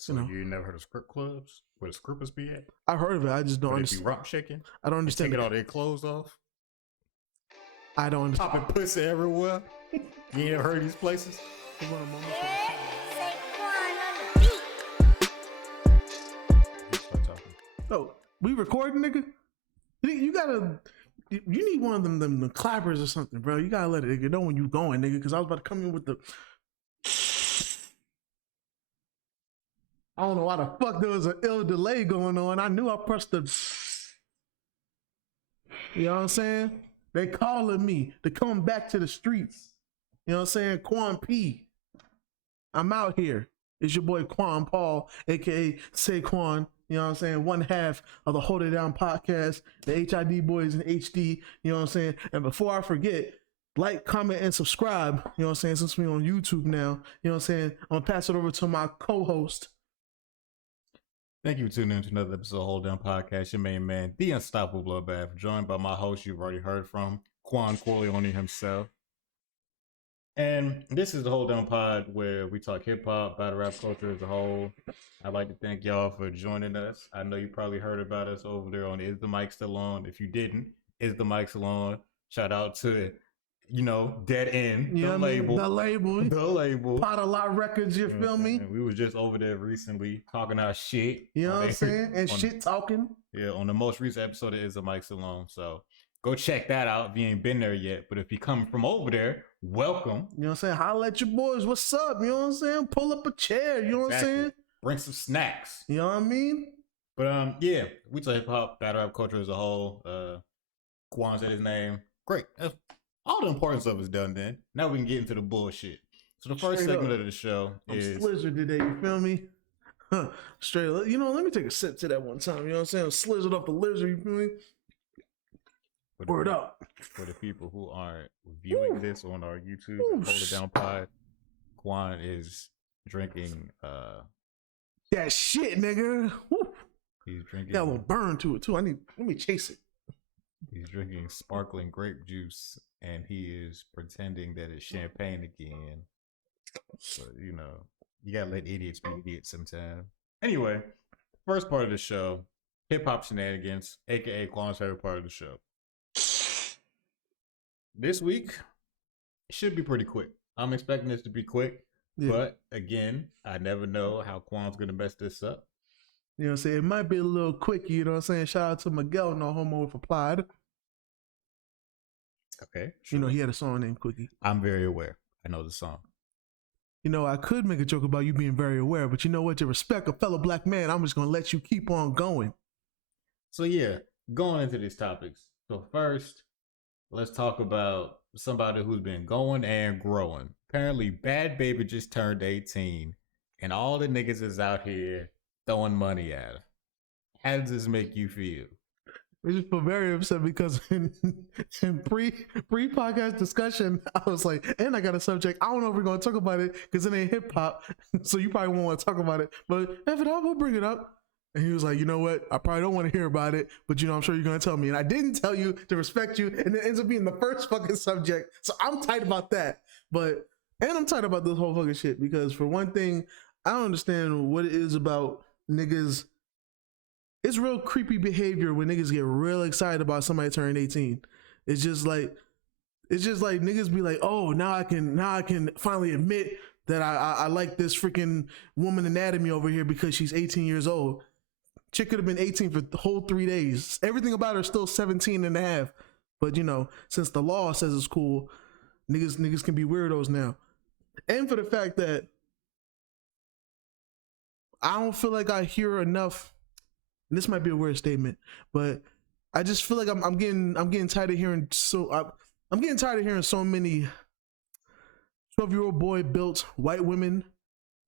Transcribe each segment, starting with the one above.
So you never heard of script clubs? Where the scrippers be at? I've heard of it. I just don't understand. Be rump shaking. I don't understand. Taking all their clothes off. I don't understand. Popping pussy everywhere. You ain't ever heard of these places? Oh, we recording, nigga? You need one of them clappers or something, bro. You gotta let it nigga know when you going, nigga, because I was about to come in with the... I don't know why the fuck there was an ill delay going on. I knew I pressed the... You know what I'm saying? They calling me to come back to the streets. You know what I'm saying? Quan P. I'm out here. It's your boy Quan Paul, aka Saquon. You know what I'm saying? One half of the Hold It Down podcast, the HID Boyz in HD. You know what I'm saying? And before I forget, like, comment, and subscribe. You know what I'm saying? Since we're on YouTube now, you know what I'm saying? I'm gonna pass it over to my co-host. Thank you for tuning in to another episode of Hold Down Podcast. Your main man, the unstoppable Bloodbath, joined by my host you've already heard from, Quan Corleone himself. And this is the Hold Down Pod where we talk hip-hop, battle rap culture as a whole. I'd like to thank y'all for joining us. I know you probably heard about us over there on Is the Mic Still On? If you didn't, Is the Mic Still On? Shout out to, you know, Dead End, the label. The label. Pot a lot records, you feel me? We was just over there recently talking our shit. You know what I'm saying? And shit talking. Yeah, on the most recent episode of Is the Mic Still On? So go check that out if you ain't been there yet. But if you coming from over there, welcome. You know what I'm saying? Holla at your boys. What's up? You know what I'm saying? Pull up a chair. You know what I'm saying? Bring some snacks. You know what I mean? But yeah, we talk hip hop, battle rap culture as a whole. Quan said his name. Great. All the importance of it's done then. Now we can get into the bullshit. So the first segment of the show is Slizzard today, you feel me? Straight up. You know, let me take a sip to that one time. You know what I'm saying? I'm slizzard off the lizard, you feel me? Word up. For the people who aren't viewing this on our YouTube, Hold It Down Pod, Quan is drinking that shit, nigga. Woo. He's drinking. Got a little burn to it too. Let me chase it. He's drinking sparkling grape juice, and he is pretending that it's champagne again. So, you know, you gotta let idiots be idiots sometimes. Anyway, first part of the show, hip hop shenanigans, aka Quan's favorite part of the show. This week should be pretty quick. I'm expecting this to be quick, but again, I never know how Quan's gonna mess this up. You know what I'm saying? It might be a little quickie, you know what I'm saying? Shout out to Miguel, no homo if applied. Okay. Sure. You know, he had a song named Quickie. I'm very aware. I know the song. You know, I could make a joke about you being very aware, but you know what? To respect a fellow black man, I'm just going to let you keep on going. So yeah, going into these topics. So first, let's talk about somebody who's been going and growing. Apparently, Bhad Bhabie just turned 18, and all the niggas is out here throwing money at her. How does this make you feel? I just feel very upset because in pre-podcast discussion, I was like, and I got a subject. I don't know if we're going to talk about it because it ain't hip-hop, so you probably won't want to talk about it. But if it up, we'll bring it up. And he was like, you know what? I probably don't want to hear about it, but you know, I'm sure you're going to tell me. And I didn't tell you to respect you, and it ends up being the first fucking subject. So I'm tight about that. And I'm tight about this whole fucking shit because for one thing, I don't understand what it is about niggas. It's real creepy behavior when niggas get real excited about somebody turning 18. It's just like niggas be like, oh, now I can finally admit that I like this freaking woman anatomy over here because she's 18 years old. Chick could have been 18 for the whole 3 days. Everything about her is still 17 and a half. But you know, since the law says it's cool, niggas can be weirdos now. And for the fact that I don't feel like I hear enough. And this might be a weird statement, but I just feel like I'm getting tired of hearing I'm getting tired of hearing so many 12-year-old boy built white women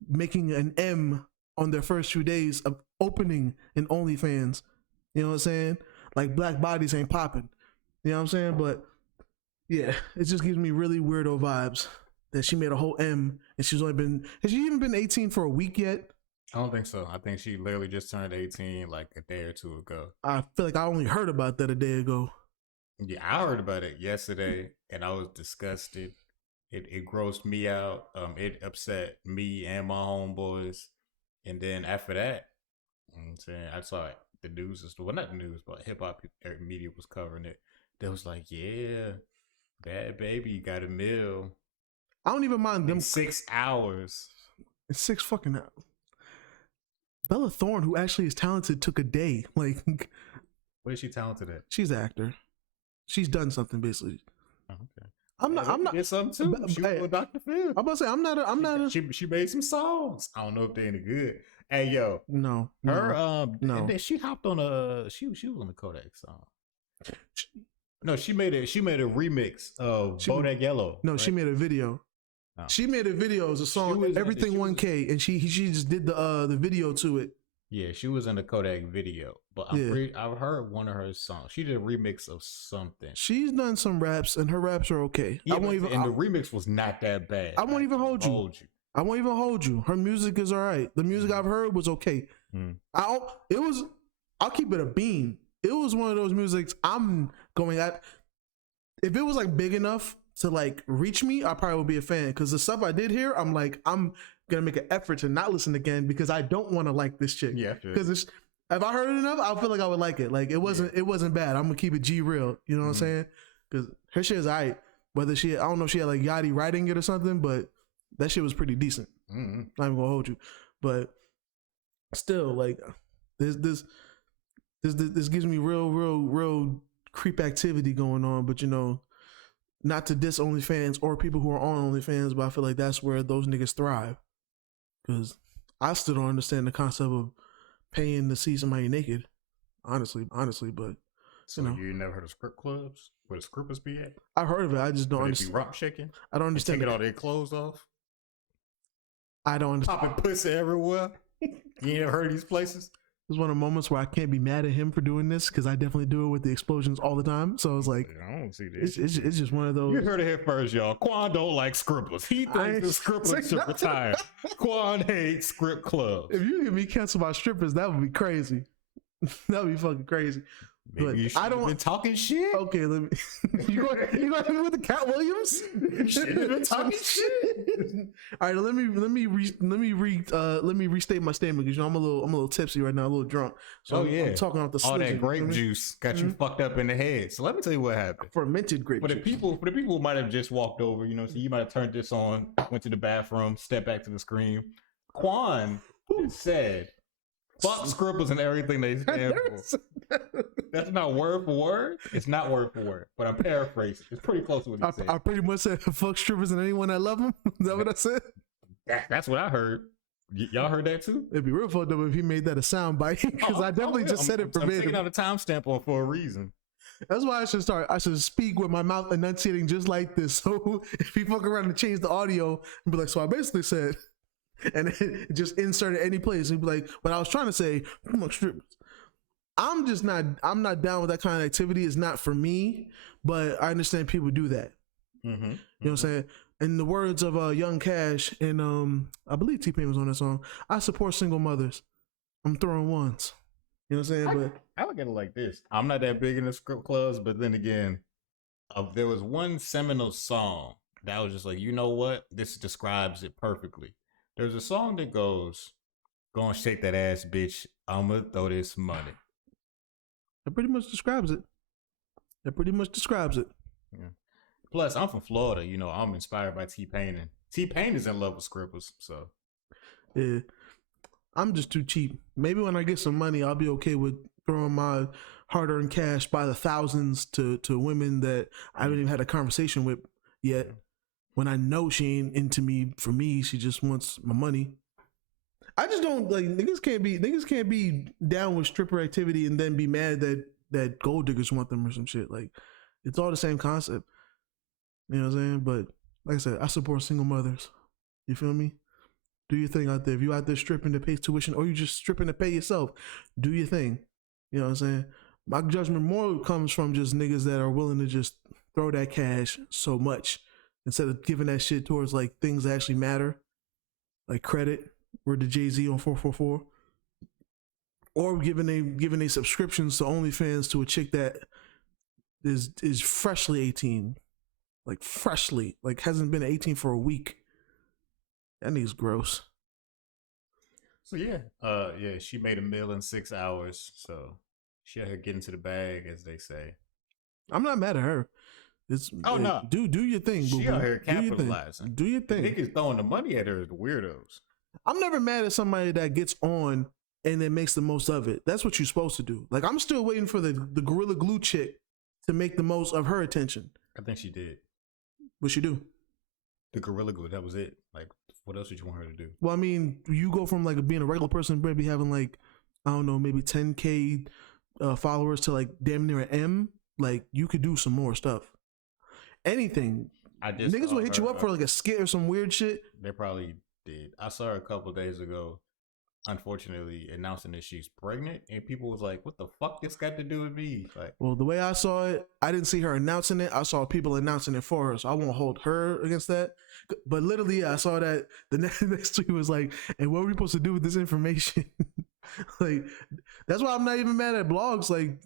making an M on their first few days of opening an OnlyFans. You know what I'm saying? Like black bodies ain't popping. You know what I'm saying? But yeah, it just gives me really weirdo vibes that she made a whole M and has she even been 18 for a week yet? I don't think so. I think she literally just turned 18 like a day or two ago. I feel like I only heard about that a day ago. Yeah, I heard about it yesterday and I was disgusted. It grossed me out. It upset me and my homeboys. And then after that, you know what I'm saying, I saw the news, well, not the news, but hip hop media was covering it. They was like, yeah, Bhad Bhabie got a meal I don't even mind them. in 6 hours. In 6 fucking hours. Bella Thorne, who actually is talented, took a day. Like, What is she talented at? she's an actor. She's done something basically. Oh, okay. I'm not. Did something too. She was with Dr. Phil. I'm about to say I'm not. She made some songs. I don't know if they any good. Hey yo, No. her no. And then she hopped on a she was on the Kodak song. No, she made a remix of Bodak Yellow. No, right? she made a video. Oh. She made a video as a song, Everything 1K, and she just did the video to it. Yeah, she was in the Kodak video, but I've heard one of her songs. She did a remix of something. She's done some raps, and her raps are okay. Yeah, the remix was not that bad. I won't even hold you. I won't even hold you. Her music is all right. The music I've heard was okay. I'll keep it a bean. It was one of those musics I'm going at. If it was like big enough to like reach me, I probably would be a fan. Because the stuff I did here, I'm like, I'm gonna make an effort to not listen again because I don't want to like this chick. Yeah. Because if I heard it enough, I feel like I would like it. Like it wasn't bad. I'm gonna keep it G real. You know what I'm saying? Because her shit is alright. Whether I don't know if she had like Yachty writing it or something, but that shit was pretty decent. Not even gonna hold you, but still, like this gives me real creep activity going on. But you know, not to diss OnlyFans or people who are on OnlyFans, but I feel like that's where those niggas thrive. Because I still don't understand the concept of paying to see somebody naked. Honestly, but so you never heard of strip clubs where the strippers be at? I've heard of it. I just don't understand. Be rump shaking. I don't understand. Taking all their clothes off. I don't understand. Popping pussy everywhere. You ain't never heard of these places? It's one of the moments where I can't be mad at him for doing this because I definitely do it with the explosions all the time. So it's like, I don't see this. It's just one of those. You heard it here first, y'all. Quan don't like scriptlers. He thinks the strippers should retire. Quan hates strip clubs. If you get me canceled by strippers, that would be crazy. That would be fucking crazy. Maybe but you should have been talking shit. Okay, let me. You gonna hit me with the Cat Williams? You should have been talking shit. All right, let me restate my statement because you know I'm a little tipsy right now, a little drunk. So I'm talking off the all that grape juice got you fucked up in the head. So let me tell you what happened. Fermented grape juice. For the people who might have just walked over, you know, so you might have turned this on, went to the bathroom, stepped back to the screen. Quan said, "Fuck scribbles and everything they stand for." That's not word for word. It's not word for word, but I'm paraphrasing. It's pretty close to what he said. I pretty much said, "Fuck strippers and anyone that love them." Is that what I said? That's what I heard. Y'all heard that too? It'd be real fucked up if he made that a sound bite because I definitely just said it verbatim. I'm taking out a timestamp on for a reason. That's why I should start. I should speak with my mouth enunciating just like this. So if he fuck around and change the audio and be like, "So I basically said," and then just insert it any place and be like, "What I was trying to say, fuck strippers." I'm not down with that kind of activity. It's not for me, but I understand people do that. You know what I'm saying? In the words of Young Cash and I believe T-Pain was on that song, I support single mothers. I'm throwing ones. You know what I'm saying? I look at it like this. I'm not that big in the strip clubs, but then again, there was one seminal song that was just like, you know what? This describes it perfectly. There's a song that goes, "Go and shake that ass, bitch. I'ma throw this money." That pretty much describes it. Yeah. Plus, I'm from Florida. You know, I'm inspired by T-Pain, and T-Pain is in love with strippers. So, yeah, I'm just too cheap. Maybe when I get some money, I'll be okay with throwing my hard-earned cash by the thousands to women that I haven't even had a conversation with yet. When I know she ain't into me for me, she just wants my money. I just don't like niggas can't be down with stripper activity and then be mad that gold diggers want them or some shit. Like it's all the same concept. You know what I'm saying? But like I said, I support single mothers. You feel me? Do your thing out there. If you out there stripping to pay tuition or you just stripping to pay yourself, do your thing. You know what I'm saying? My judgment more comes from just niggas that are willing to just throw that cash so much instead of giving that shit towards like things that actually matter, like credit. Word to Jay-Z on 444, or giving a subscriptions to OnlyFans to a chick that is freshly 18, like hasn't been 18 for a week. That nigga's gross. So yeah, she made a meal in 6 hours. So she out here getting to the bag, as they say. I'm not mad at her. It's No, do your thing, boo. She out here Do your thing. capitalizing. Do your The thing. niggas throwing the money at her is the weirdos. I'm never mad at somebody that gets on and then makes the most of it. That's what you're supposed to do. Like, I'm still waiting for the Gorilla Glue chick to make the most of her attention. I think she did. What she do? The Gorilla Glue, that was it. Like, what else did you want her to do? Well, I mean, you go from like being a regular person, maybe having like, I don't know, maybe 10K followers to like damn near an M. Like, you could do some more stuff. Anything. Niggas will hit you up for like a skit or some weird shit. They probably did. I saw her a couple days ago, unfortunately, announcing that she's pregnant, and people was like, "What the fuck this got to do with me?" Like, well, the way I saw it, I didn't see her announcing it. I saw people announcing it for her, so I won't hold her against that. But literally, I saw that the next tweet was like, "And what are we supposed to do with this information?" Like, that's why I'm not even mad at blogs like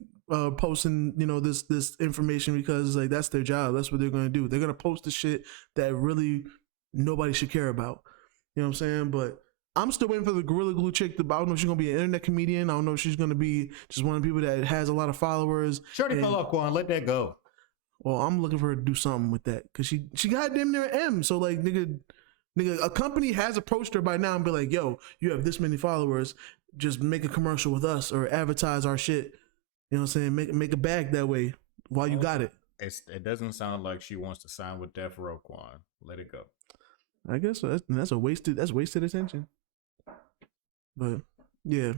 posting, you know, this information, because like that's their job. That's what they're gonna do. They're gonna post the shit that really nobody should care about. You know what I'm saying? But I'm still waiting for the Gorilla Glue chick. I don't know if she's gonna be an internet comedian. I don't know if she's gonna be just one of the people that has a lot of followers. Shorty fell off, Quan. Let that go. Well, I'm looking for her to do something with that, because she got damn near M. So like, nigga, a company has approached her by now and be like, "Yo, you have this many followers. Just make a commercial with us or advertise our shit." You know what I'm saying? Make a bag that way while you got it. It doesn't sound like she wants to sign with Death Row, Quan. Let it go. I guess so. That's wasted attention. But yeah,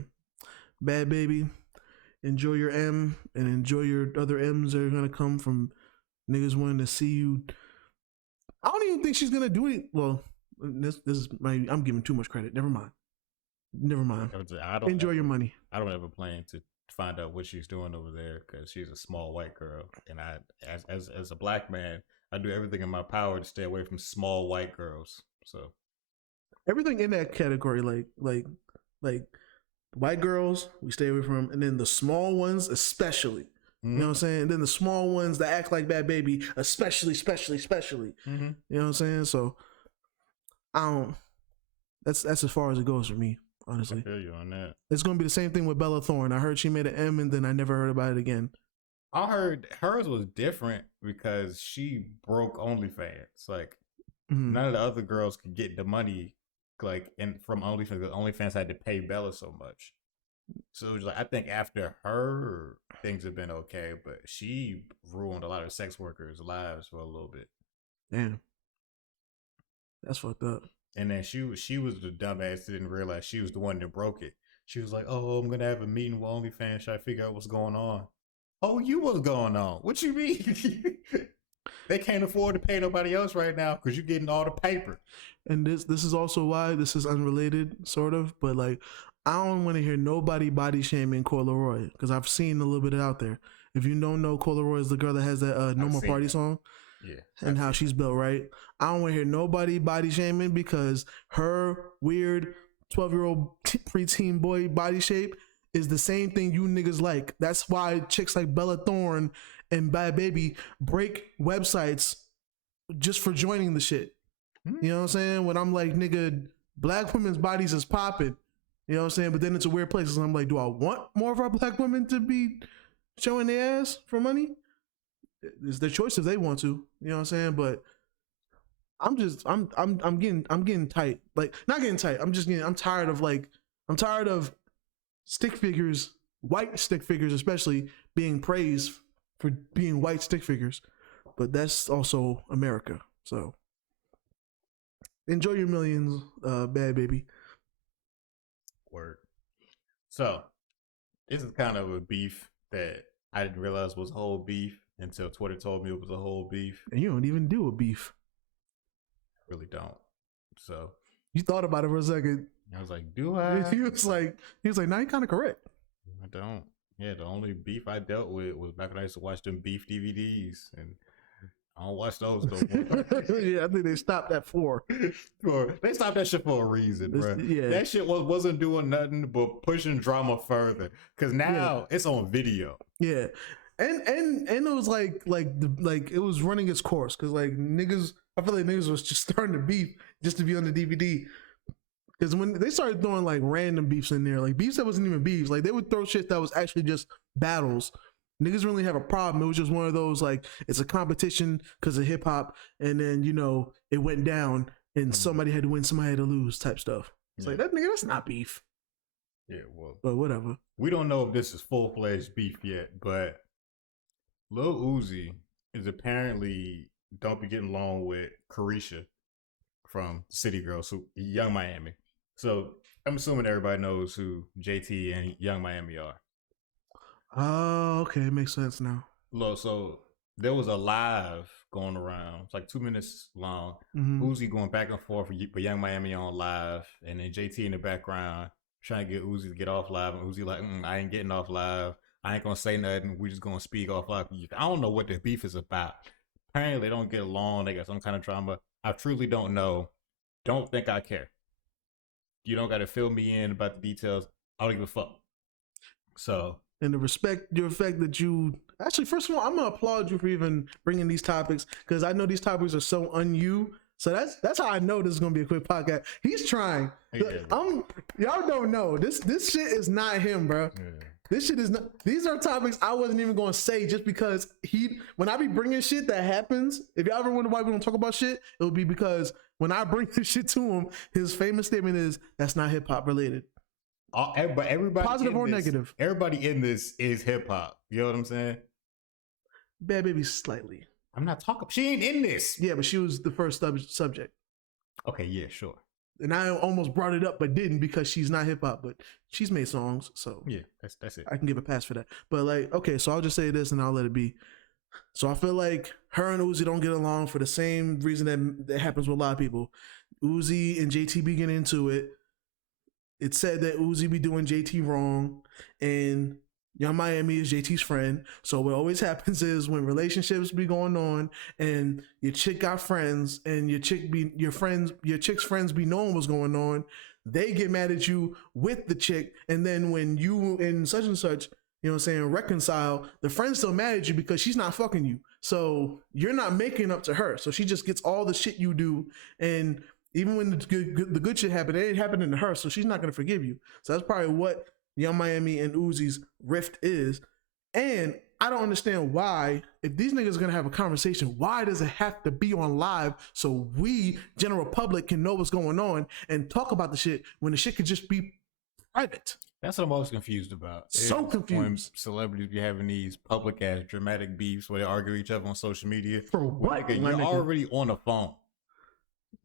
Bhad Bhabie, enjoy your M and enjoy your other M's that are gonna come from niggas wanting to see you. I don't even think she's gonna do it. Well, this is I'm giving too much credit. Never mind. Enjoy your money. I don't ever plan to find out what she's doing over there, because she's a small white girl, and I, as a black man, I do everything in my power to stay away from small white girls. So everything in that category, like white girls, we stay away from, and then the small ones, especially. Mm-hmm. You know what I'm saying? And then the small ones that act like Bhad Bhabie, especially. Mm-hmm. You know what I'm saying? So I don't. That's as far as it goes for me. Honestly, I feel you on that. It's gonna be the same thing with Bella Thorne. I heard she made an M, and then I never heard about it again. I heard hers was different because she broke OnlyFans. Like, none of the other girls could get the money, like, from OnlyFans. Because OnlyFans had to pay Bella so much. So it was like, I think after her, things have been okay, but she ruined a lot of sex workers' lives for a little bit. Damn, that's fucked up. And then she was the dumbass that didn't realize she was the one that broke it. She was like, "Oh, I'm gonna have a meeting with OnlyFans, try to figure out what's going on." Oh, what's going on? What you mean? They can't afford to pay nobody else right now because you're getting all the paper. And this is also why this is unrelated, sort of. But like, I don't want to hear nobody body shaming Coi Leray, because I've seen a little bit out there. If you don't know, Coi Leray is the girl that has that No More Party song. Yeah. And how she's built, right? I don't want to hear nobody body shaming, because her weird 12-year-old preteen boy body shape is the same thing you niggas like. That's why chicks like Bella Thorne and Bhad Bhabie break websites just for joining the shit. You know what I'm saying? When I'm like, nigga, black women's bodies is popping. You know what I'm saying? But then it's a weird place. And I'm like, do I want more of our black women to be showing their ass for money? It's their choice if they want to, you know what I'm saying? But I'm getting tight. Like, not getting tight. I'm tired of stick figures, white stick figures especially, being praised for being white stick figures. But that's also America. So enjoy your millions, Bhad Bhabie. Word. So this is kind of a beef that I didn't realize was a whole beef until Twitter told me it was a whole beef. And you don't even do a beef. I really don't. So you thought about it for a second. I was like, do I? He was like, nah, you're kind of correct. I don't. Yeah, the only beef I dealt with was back when I used to watch them beef DVDs, and I don't watch those no more. Yeah, I think they stopped at 4. They stopped that shit for a reason, bro. Yeah. That shit wasn't doing nothing but pushing drama further. Cause now it's on video. Yeah. And it was like it was running its course, because like niggas, I feel like niggas was just starting to beef just to be on the DVD. Because when they started throwing like random beefs in there, like beefs that wasn't even beefs, like they would throw shit that was actually just battles. Niggas didn't really have a problem. It was just one of those like it's a competition because of hip hop, and then it went down, and somebody had to win, somebody had to lose, type stuff. It's like that nigga, that's not beef. Yeah, well, but whatever. We don't know if this is full-fledged beef yet, but Lil Uzi is apparently don't be getting along with Carisha from City Girls, so Young Miami. So I'm assuming everybody knows who JT and Young Miami are. Oh, okay, makes sense now. Look, so there was a live going around. It's like 2 minutes long. Uzi going back and forth with Young Miami on live, and then JT in the background trying to get Uzi to get off live, and Uzi like, I ain't getting off live. I ain't gonna say nothing. We just gonna speak off live. I don't know what the beef is about. Apparently they don't get along. They got some kind of drama. I truly don't know. Don't think I care. You don't got to fill me in about the details. I don't give a fuck. So. And to respect your fact that you actually, first of all, I'm gonna applaud you for even bringing these topics, because I know these topics are so un-you. So that's how I know this is gonna be a quick podcast. He's trying. Y'all don't know this shit is not him, bro. Yeah. This shit is not. These are topics I wasn't even gonna say just because when I be bringing shit that happens. If y'all ever wonder why we don't talk about shit, it'll be because when I bring this shit to him, his famous statement is that's not hip hop related. But everybody positive or negative. Everybody in this is hip hop. You know what I'm saying? Bhad Bhabie slightly. I'm not talking. She ain't in this. Yeah, but she was the first subject. Okay, yeah, sure. And I almost brought it up, but didn't, because she's not hip hop, but she's made songs, so yeah, that's it. I can give a pass for that. But like, okay, so I'll just say this and I'll let it be. So I feel like her and Uzi don't get along for the same reason that happens with a lot of people. Uzi and JT be getting into it. It said that Uzi be doing JT wrong, and Young Miami is JT's friend. So what always happens is when relationships be going on and your chick got friends and your chick's friends be knowing what's going on, they get mad at you with the chick. And then when you and such, reconcile, the friend's still mad at you because she's not fucking you. So you're not making up to her. So she just gets all the shit you do. And even when the good shit happened, it ain't happening to her. So she's not going to forgive you. So that's probably what Young Miami and Uzi's rift is. And I don't understand why, if these niggas are going to have a conversation, why does it have to be on live so we, general public, can know what's going on and talk about the shit when the shit could just be private? That's what I'm most confused about. So confused. When celebrities be having these public ass dramatic beefs where they argue each other on social media. For what? You're already on the phone.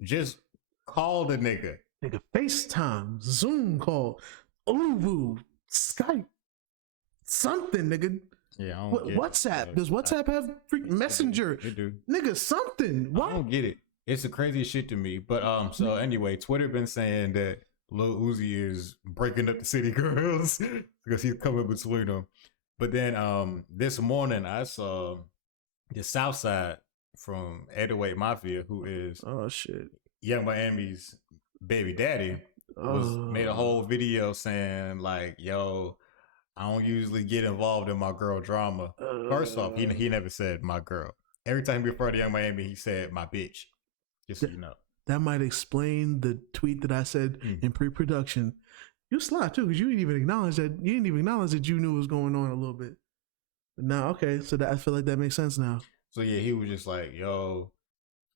Just call the nigga. Nigga, FaceTime, Zoom call, Uvu, Skype, something, nigga. Yeah, I don't get WhatsApp. It. Does WhatsApp have Messenger? It do. Nigga, something. Why? I don't get it. It's the craziest shit to me. But so anyway, Twitter been saying that Lil Uzi is breaking up the City Girls because he's coming between them. But then this morning I saw the Southside from 808 Mafia, who is Young Miami's baby daddy, made a whole video saying like, yo, I don't usually get involved in my girl drama. First off, he never said my girl. Every time he referred to Young Miami, he said my bitch. Just so you know. That might explain the tweet that I said in pre-production. You sly too, because you didn't even acknowledge that. You didn't even acknowledge that you knew what was going on a little bit. But now, okay, so I feel like that makes sense now. So yeah, he was just like, yo,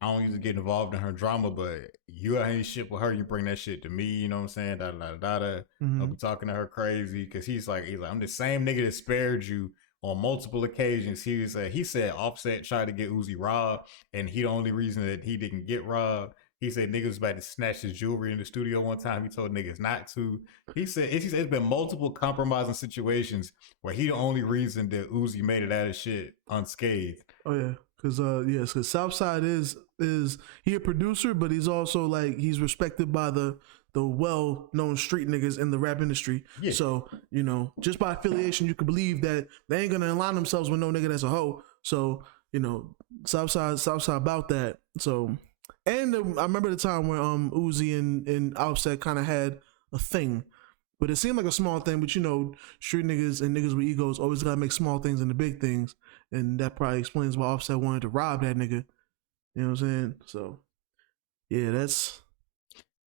I don't usually get involved in her drama, but you got any shit with her, you bring that shit to me, you know what I'm saying? I'll be talking to her crazy, because he's like, I'm the same nigga that spared you on multiple occasions. He said Offset tried to get Uzi robbed, and he the only reason that he didn't get robbed. He said niggas was about to snatch his jewelry in the studio one time. He told niggas not to. He said it's been multiple compromising situations where he the only reason that Uzi made it out of shit unscathed. Oh yeah, because Southside is he a producer, but he's also like he's respected by the well-known street niggas in the rap industry. Yeah. So just by affiliation, you could believe that they ain't gonna align themselves with no nigga that's a hoe. So Southside about that. So. And I remember the time where Uzi and Offset kind of had a thing, but it seemed like a small thing. But street niggas and niggas with egos always gotta make small things into big things, and that probably explains why Offset wanted to rob that nigga. You know what I'm saying? So, yeah,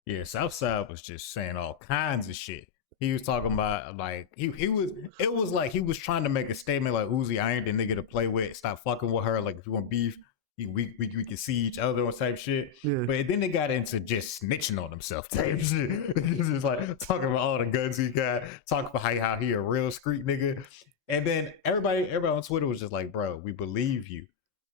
Yeah, Southside was just saying all kinds of shit. He was talking about like it was like he was trying to make a statement like Uzi, I ain't the nigga to play with. Stop fucking with her. Like if you want beef, we can see each other or type shit. Yeah. But then they got into just snitching on himself type shit. Just like talking about all the guns he got, talking about how he a real street nigga. And then everybody on Twitter was just like, bro, we believe you.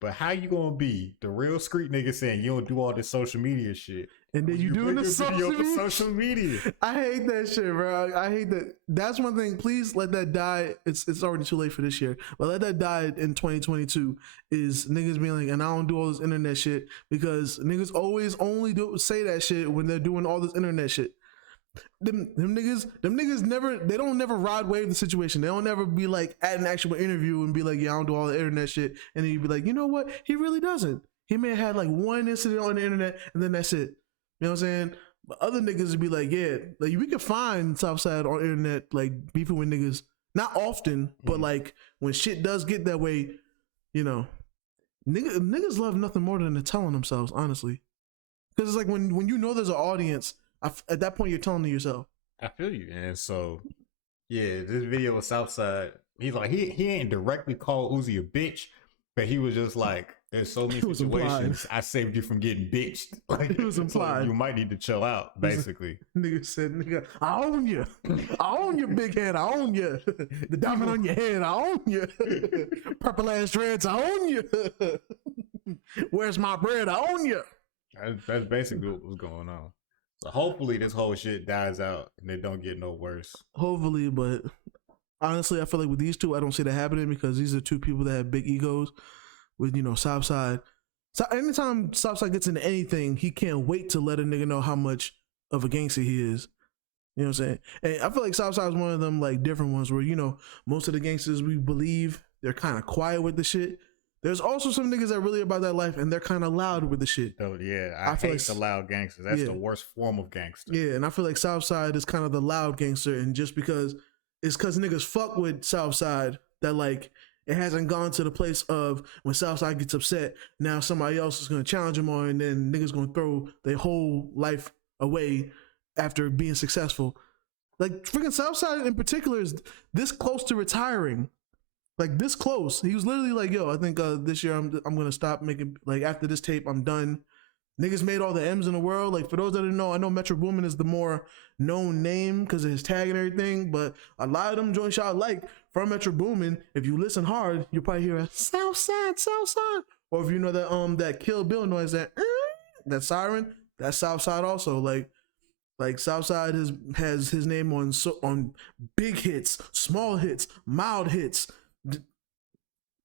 But how you gonna be the real street nigga saying you don't do all this social media shit? And then you doing the social media. I hate that shit, bro. I hate that. That's one thing. Please let that die. It's already too late for this year, but let that die in 2022. Is niggas being like, and I don't do all this internet shit because niggas always only say that shit when they're doing all this internet shit. Them niggas never. They don't never ride wave the situation. They don't never be like at an actual interview and be like, yeah, I don't do all the internet shit. And then you be like, you know what? He really doesn't. He may have had like one incident on the internet and then that's it. You know what I'm saying? But other niggas would be like, yeah, like we can find Southside on internet, like beefing with niggas. Not often, but like when shit does get that way, you know, niggas love nothing more than telling themselves, honestly. Because it's like when you know there's an audience, at that point you're telling to yourself. I feel you. And so, yeah, this video with Southside, he's like, he ain't directly called Uzi a bitch, but he was just like, there's so many situations I saved you from getting bitched. Like it was implied. So you might need to chill out, basically. Nigga said, nigga, I own you. I own your big head. I own you. The diamond on your head. I own you. Purple ass dreads. I own you. Where's my bread? I own you. That's basically what was going on. So hopefully this whole shit dies out and it don't get no worse. Hopefully, but honestly, I feel like with these two, I don't see that happening because these are two people that have big egos. With, you know, Southside. So anytime Southside gets into anything, he can't wait to let a nigga know how much of a gangster he is. You know what I'm saying? And I feel like Southside is one of them like different ones where, you know, most of the gangsters we believe they're kind of quiet with the shit. There's also some niggas that really about that life and they're kind of loud with the shit. Oh yeah, I hate the loud gangsters. That's the worst form of gangster. Yeah, and I feel like Southside is kind of the loud gangster, and just because it's because niggas fuck with Southside that like it hasn't gone to the place of when Southside gets upset, now somebody else is going to challenge him on, and then niggas going to throw their whole life away after being successful. Like, freaking Southside in particular is this close to retiring. Like, this close. He was literally like, yo, I think this year I'm going to stop making, like, after this tape, I'm done. Niggas made all the M's in the world. Like, for those that didn't know, I know Metro Boomin is the more known name because of his tag and everything, but a lot of them joints y'all like from Metro Boomin, if you listen hard, you'll probably hear a Southside, Southside. Or if you know that that Kill Bill noise, that siren, that's Southside also. Like Southside has his name on big hits, small hits, mild hits.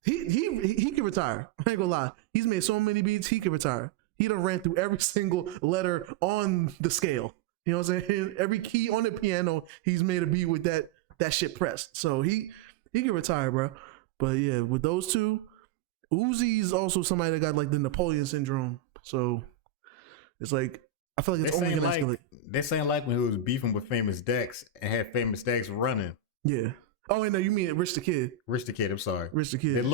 He can retire. I ain't gonna lie. He's made so many beats, he can retire. He done ran through every single letter on the scale. You know what I'm saying? Every key on the piano, he's made a beat with that shit pressed. So he can retire, bro. But yeah, with those two, Uzi's also somebody that got like the Napoleon syndrome. So it's like, I feel like it's only gonna escalate. They saying like when he was beefing with Famous Dex and had Famous Dex running. Yeah. Oh, and no, you mean Rich the Kid. Rich the Kid, I'm sorry. Rich the Kid.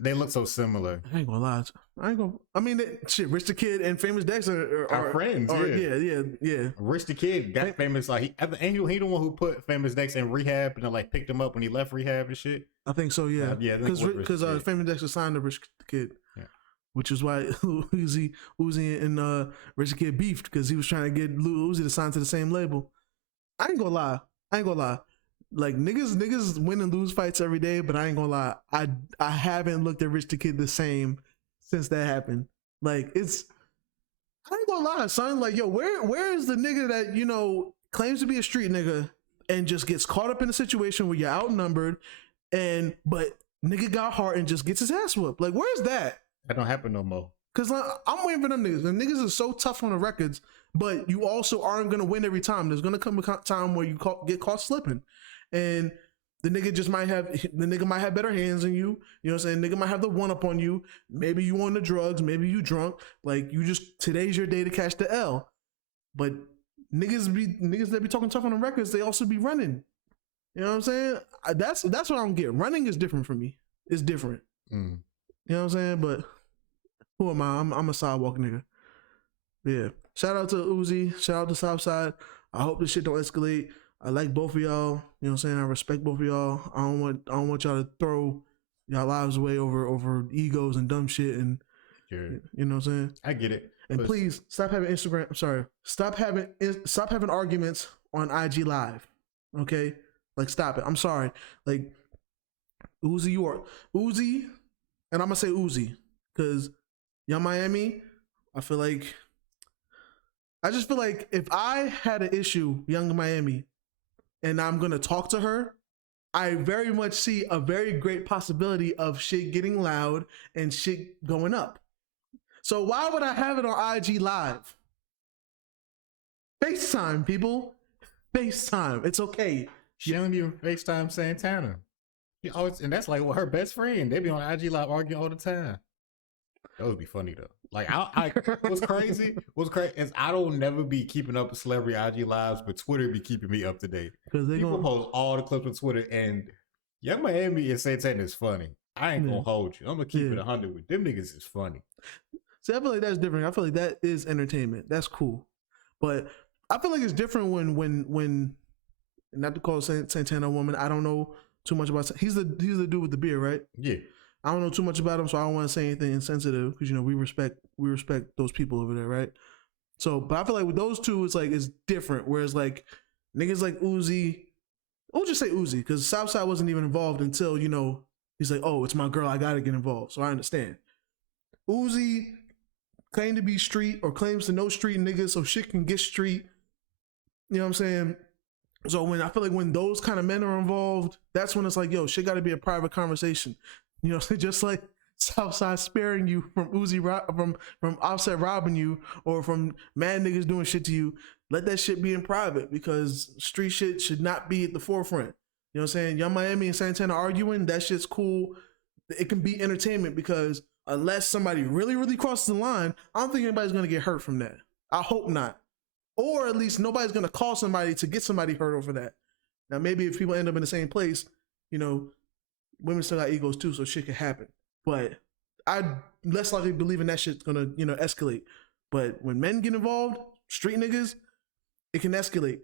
They look so similar. I ain't gonna lie. I mean, Rich the Kid and Famous Dex are friends. Yeah. Rich the Kid got Famous. Like he the one who put Famous Dex in rehab and then like picked him up when he left rehab and shit. I think so. Yeah. Because Famous Dex was signed to Rich the Kid. Yeah. Which is why Uzi and Rich the Kid beefed because he was trying to get Uzi to sign to the same label. I ain't gonna lie. Like niggas win and lose fights every day, but I ain't gonna lie. I haven't looked at Rich the Kid the same since that happened. Like I ain't gonna lie, son. Like, yo, where is the nigga that, you know, claims to be a street nigga and just gets caught up in a situation where you're outnumbered but nigga got heart and just gets his ass whooped? Like, where's that? That don't happen no more. Cause like, I'm waiting for them niggas. The niggas are so tough on the records, but you also aren't gonna win every time. There's gonna come a time where you get caught slipping. And the nigga might have better hands than you. You know what I'm saying? Nigga might have the one up on you. Maybe you on the drugs. Maybe you drunk. Like, today's your day to catch the L. But niggas that be talking tough on the records, they also be running. You know what I'm saying? That's what I don't get. Running is different for me. It's different. You know what I'm saying? But who am I? I'm a sidewalk nigga. Yeah. shout out to Uzi, shout out to Southside. I hope this shit don't escalate. I like both of y'all. You know what I'm saying? I respect both of y'all. I don't want y'all to throw y'all lives away over egos and dumb shit. And you know what I'm saying? I get it. And please stop having Instagram. I'm sorry. Stop having arguments on IG Live. Okay, like stop it. I'm sorry. Like Uzi, Uzi, and I'm gonna say Uzi because Young Miami. I just feel like if I had an issue, Young Miami, and I'm gonna talk to her, I very much see a very great possibility of shit getting loud and shit going up. So why would I have it on IG Live? FaceTime, people. FaceTime. It's okay. She don't even FaceTime Santana. She always, and that's like her best friend. They be on IG Live arguing all the time. That would be funny though. Like what's crazy is I don't never be keeping up with celebrity IG lives, but Twitter be keeping me up to date. Because people post all the clips on Twitter, and Young Miami and Santana is funny. I ain't gonna hold you. I'm gonna keep it 100 with them niggas. Is funny. See, I feel like that's different. I feel like that is entertainment. That's cool, but I feel like it's different when not to call Santana a woman. I don't know too much about. He's the dude with the beard, right? Yeah. I don't know too much about him, so I don't want to say anything insensitive because we respect those people over there, right? So, but I feel like with those two, it's different. Whereas like niggas like Uzi, we'll just say Uzi because Southside wasn't even involved until he's like, oh, it's my girl, I gotta get involved. So I understand. Uzi claimed to be street or claims to know street niggas, so shit can get street. You know what I'm saying? So I feel like when those kind of men are involved, that's when it's like, yo, shit got to be a private conversation. Just like Southside sparing you from Uzi from Offset robbing you or from mad niggas doing shit to you. Let that shit be in private because street shit should not be at the forefront. You know what I'm saying? Young Miami and Santana arguing, that shit's cool. It can be entertainment because unless somebody really, really crosses the line, I don't think anybody's going to get hurt from that. I hope not. Or at least nobody's going to call somebody to get somebody hurt over that. Now, maybe if people end up in the same place, women still got egos too, so shit can happen. But I less likely believing that shit's gonna, escalate. But when men get involved, street niggas, it can escalate.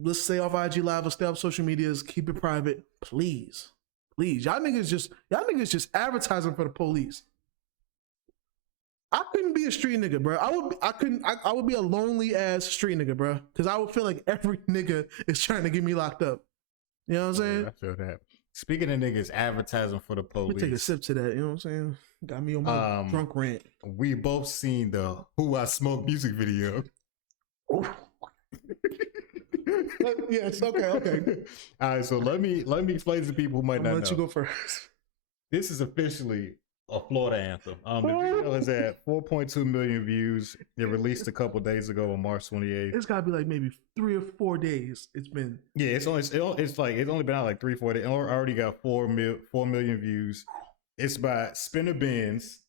Let's stay off IG Live or stay off social medias, keep it private, please. Please. Y'all niggas just advertising for the police. I couldn't be a street nigga, bro. I would be a lonely ass street nigga, bro. Cause I would feel like every nigga is trying to get me locked up. You know what I'm saying? I feel that. Speaking of niggas advertising for the police. Let me take a sip to that, you know what I'm saying? Got me on my drunk rant. We both seen the Who I Smoke music video. Yes, okay. All right, so let me explain to people who might not know. Let you go first. This is officially a Florida anthem. The video has had 4.2 million views. It released a couple days ago on March 28th. It's got to be like maybe 3 or 4 days. It's been. Yeah, it's only been out like 3-4 days. It already got 4 million views. It's by Spinner Benz.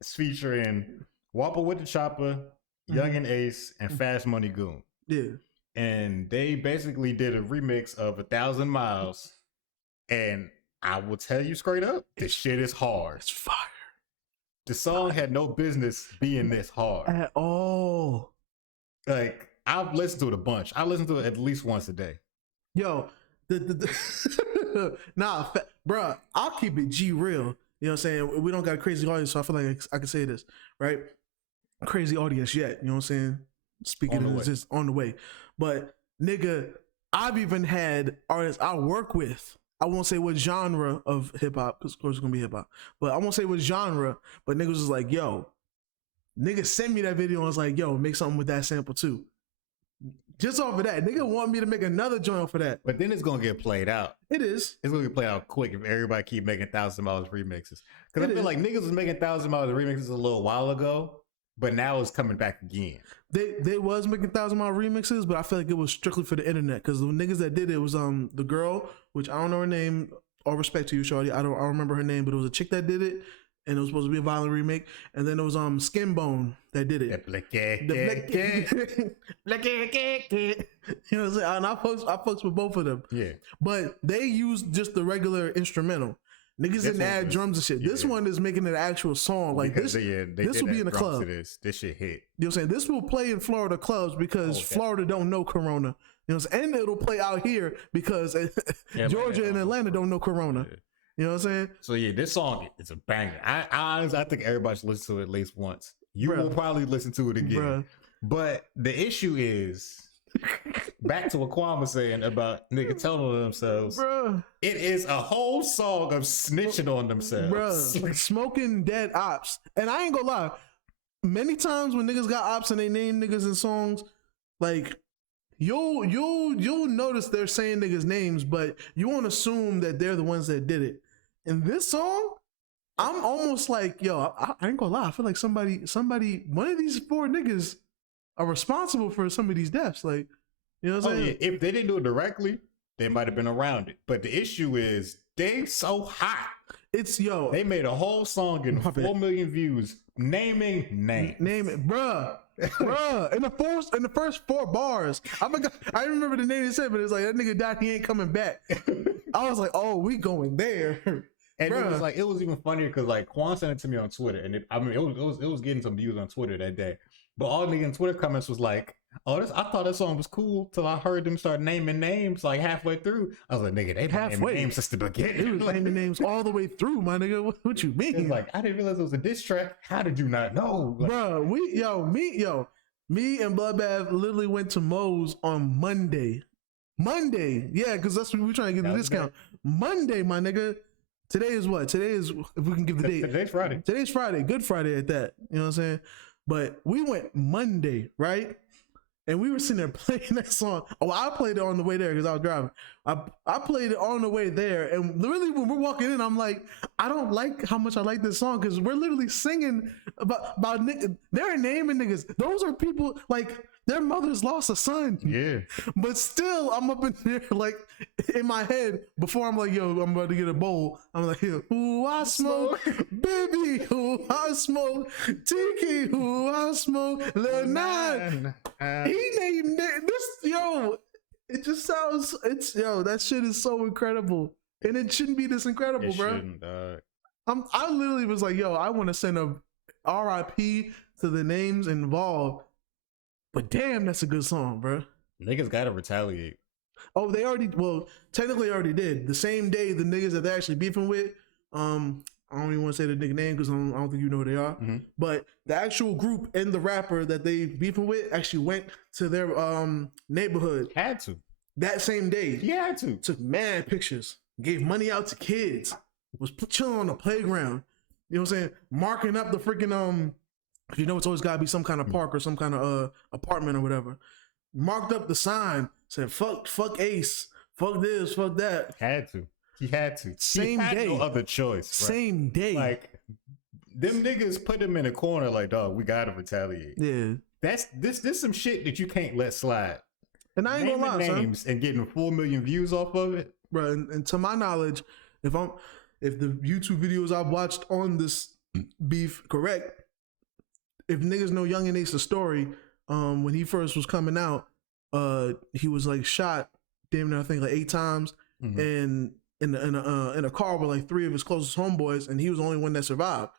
It's featuring Whopper with the Chopper, Young and Ace, and Fast Money Goon. Yeah. And they basically did a remix of 1,000 Miles. And I will tell you straight up, this shit is hard. It's fire. The song had no business being this hard. At all. Like, I've listened to it a bunch. I listen to it at least once a day. Yo, bruh, I'll keep it G real. You know what I'm saying? We don't got a crazy audience, so I feel like I can say this, right? Crazy audience yet, you know what I'm saying? Speaking of this, just on the way. But, nigga, I've even had artists I work with. I won't say what genre of hip hop, because of course it's gonna be hip hop. But I won't say what genre. But niggas was like, yo, nigga sent me that video and was like, yo, make something with that sample too. Just off of that, nigga want me to make another joint for that. But then it's gonna get played out. It is. It's gonna get played out quick if everybody keep making 1,000 Miles remixes. Because I feel like niggas was making 1,000 Miles remixes a little while ago, but now it's coming back again. They was making 1,000 Mile remixes, but I feel like it was strictly for the internet because the niggas that did it was the girl, which I don't know her name. All respect to you, shorty. I don't remember her name, but it was a chick that did it, and it was supposed to be a violent remake. And then there was Skin Bone that did it. You know what I'm saying? And I fucks with both of them. Yeah. But they used just the regular instrumental. Niggas This didn't one add was- drums and shit. This yeah. one is making an actual song. Like Because this, they this did will be add in the drums club. to this shit hit. You know what I'm saying? This will play in Florida clubs because Oh, okay. Florida don't know Corona. You know what I'm saying? And it'll play out here because Georgia and Atlanta don't know Corona. Yeah. You know what I'm saying? So yeah, this song is a banger. I honestly, I think everybody should listen to it at least once. You Bruh. will probably listen to it again. Bruh. But the issue is, back to what Quan was saying about niggas telling on themselves. Bruh. It is a whole song of snitching on themselves. Bruh, like smoking dead ops. And I ain't gonna lie, many times when niggas got ops and they name niggas in songs, like you'll notice they're saying niggas names, but you won't assume that they're the ones that did it. In this song, I'm almost like, yo, I ain't gonna lie, I feel like somebody, one of these 4 niggas are responsible for some of these deaths. Like, you know what I'm Oh, saying? yeah. If they didn't do it directly, they might have been around it. But the issue is they so hot. It's yo, They made a whole song getting My bad. 4 million views naming names. name it, bruh. Bruh, in the first 4 bars, I remember the name they said, but it's like that nigga died, he ain't coming back. I was like, oh, we going there. And Bruh. it was like, it was even funnier because like Quan sent it to me on Twitter, and it was getting some views on Twitter that day. But all the niggas Twitter comments was like, "Oh, I thought that song was cool till I heard them start naming names like halfway through." I was like, "Nigga, they been Halfway. naming names since the It beginning." was naming names all the way through, my nigga. What you mean? It's like, I didn't realize it was a diss track. How did you not know? Like, Bruh, me and Bloodbath literally went to Moe's on Monday. Yeah, because that's what we're trying to get the That was discount. Monday, my nigga. Today is what? Today is, if we can give the date. today's Friday. Today's Friday, Good Friday at that. You know what I'm saying? But we went Monday, right? And we were sitting there playing that song. Oh, I played it on the way there because I was driving. I played it on the way there. And literally when we're walking in, I'm like, I don't like how much I like this song because we're literally singing about niggas. They're naming niggas. Those are people, like, their mothers lost a son. Yeah. But still, I'm up in there, like, in my head, before I'm like, yo, I'm about to get a bowl. I'm like, who I smoke, baby, who I smoke, Tiki, who I smoke, Lil Nine. He named this, yo, it just sounds, that shit is so incredible. And it shouldn't be this incredible, It bro. shouldn't, dog. I literally was like, yo, I want to send a RIP to the names involved. But damn, that's a good song, bro. Niggas gotta retaliate. Oh, technically already did. The same day the niggas that they're actually beefing with, I don't even want to say the nigga name because I don't think you know who they are. Mhm. But the actual group and the rapper that they beefing with actually went to their neighborhood Had to. that same day. He had to. Took mad pictures, gave money out to kids, was chilling on the playground. You know what I'm saying? Marking up the freaking you know it's always gotta be some kind of park or some kind of apartment or whatever. Marked up the sign, said fuck Ace, fuck this, fuck that. Had to. He had to. Same he had day. No other choice. Right? Same day. Like them niggas put him in a corner. Like, dog, we gotta retaliate. Yeah. That's this some shit that you can't let slide. And I ain't Naming gonna lie, son. names and getting 4 million views off of it. Bro, and to my knowledge, if the YouTube videos I've watched on this beef correct, if niggas know Young and Ace's story, when he first was coming out, he was like shot, damn near I think like 8 times, Mhm. and in a car with like 3 of his closest homeboys, and he was the only one that survived.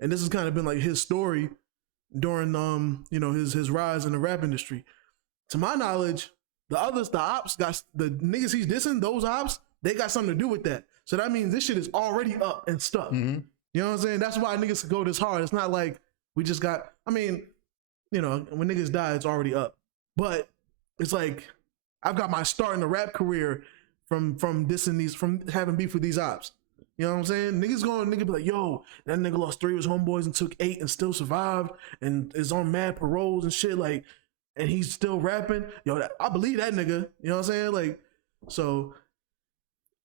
And this has kind of been like his story during his rise in the rap industry. To my knowledge, the ops got the niggas he's dissing, those ops, they got something to do with that. So that means this shit is already up and stuck. Mhm. You know what I'm saying? That's why niggas could go this hard. It's not like we just got, I mean, you know, when niggas die, it's already up. But it's like, I've got my start in the rap career from having beef with these ops. You know what I'm saying? Nigga be like, yo, that nigga lost 3 of his homeboys and took 8 and still survived and is on mad paroles and shit, like, and he's still rapping. Yo, I believe that nigga. You know what I'm saying? Like, so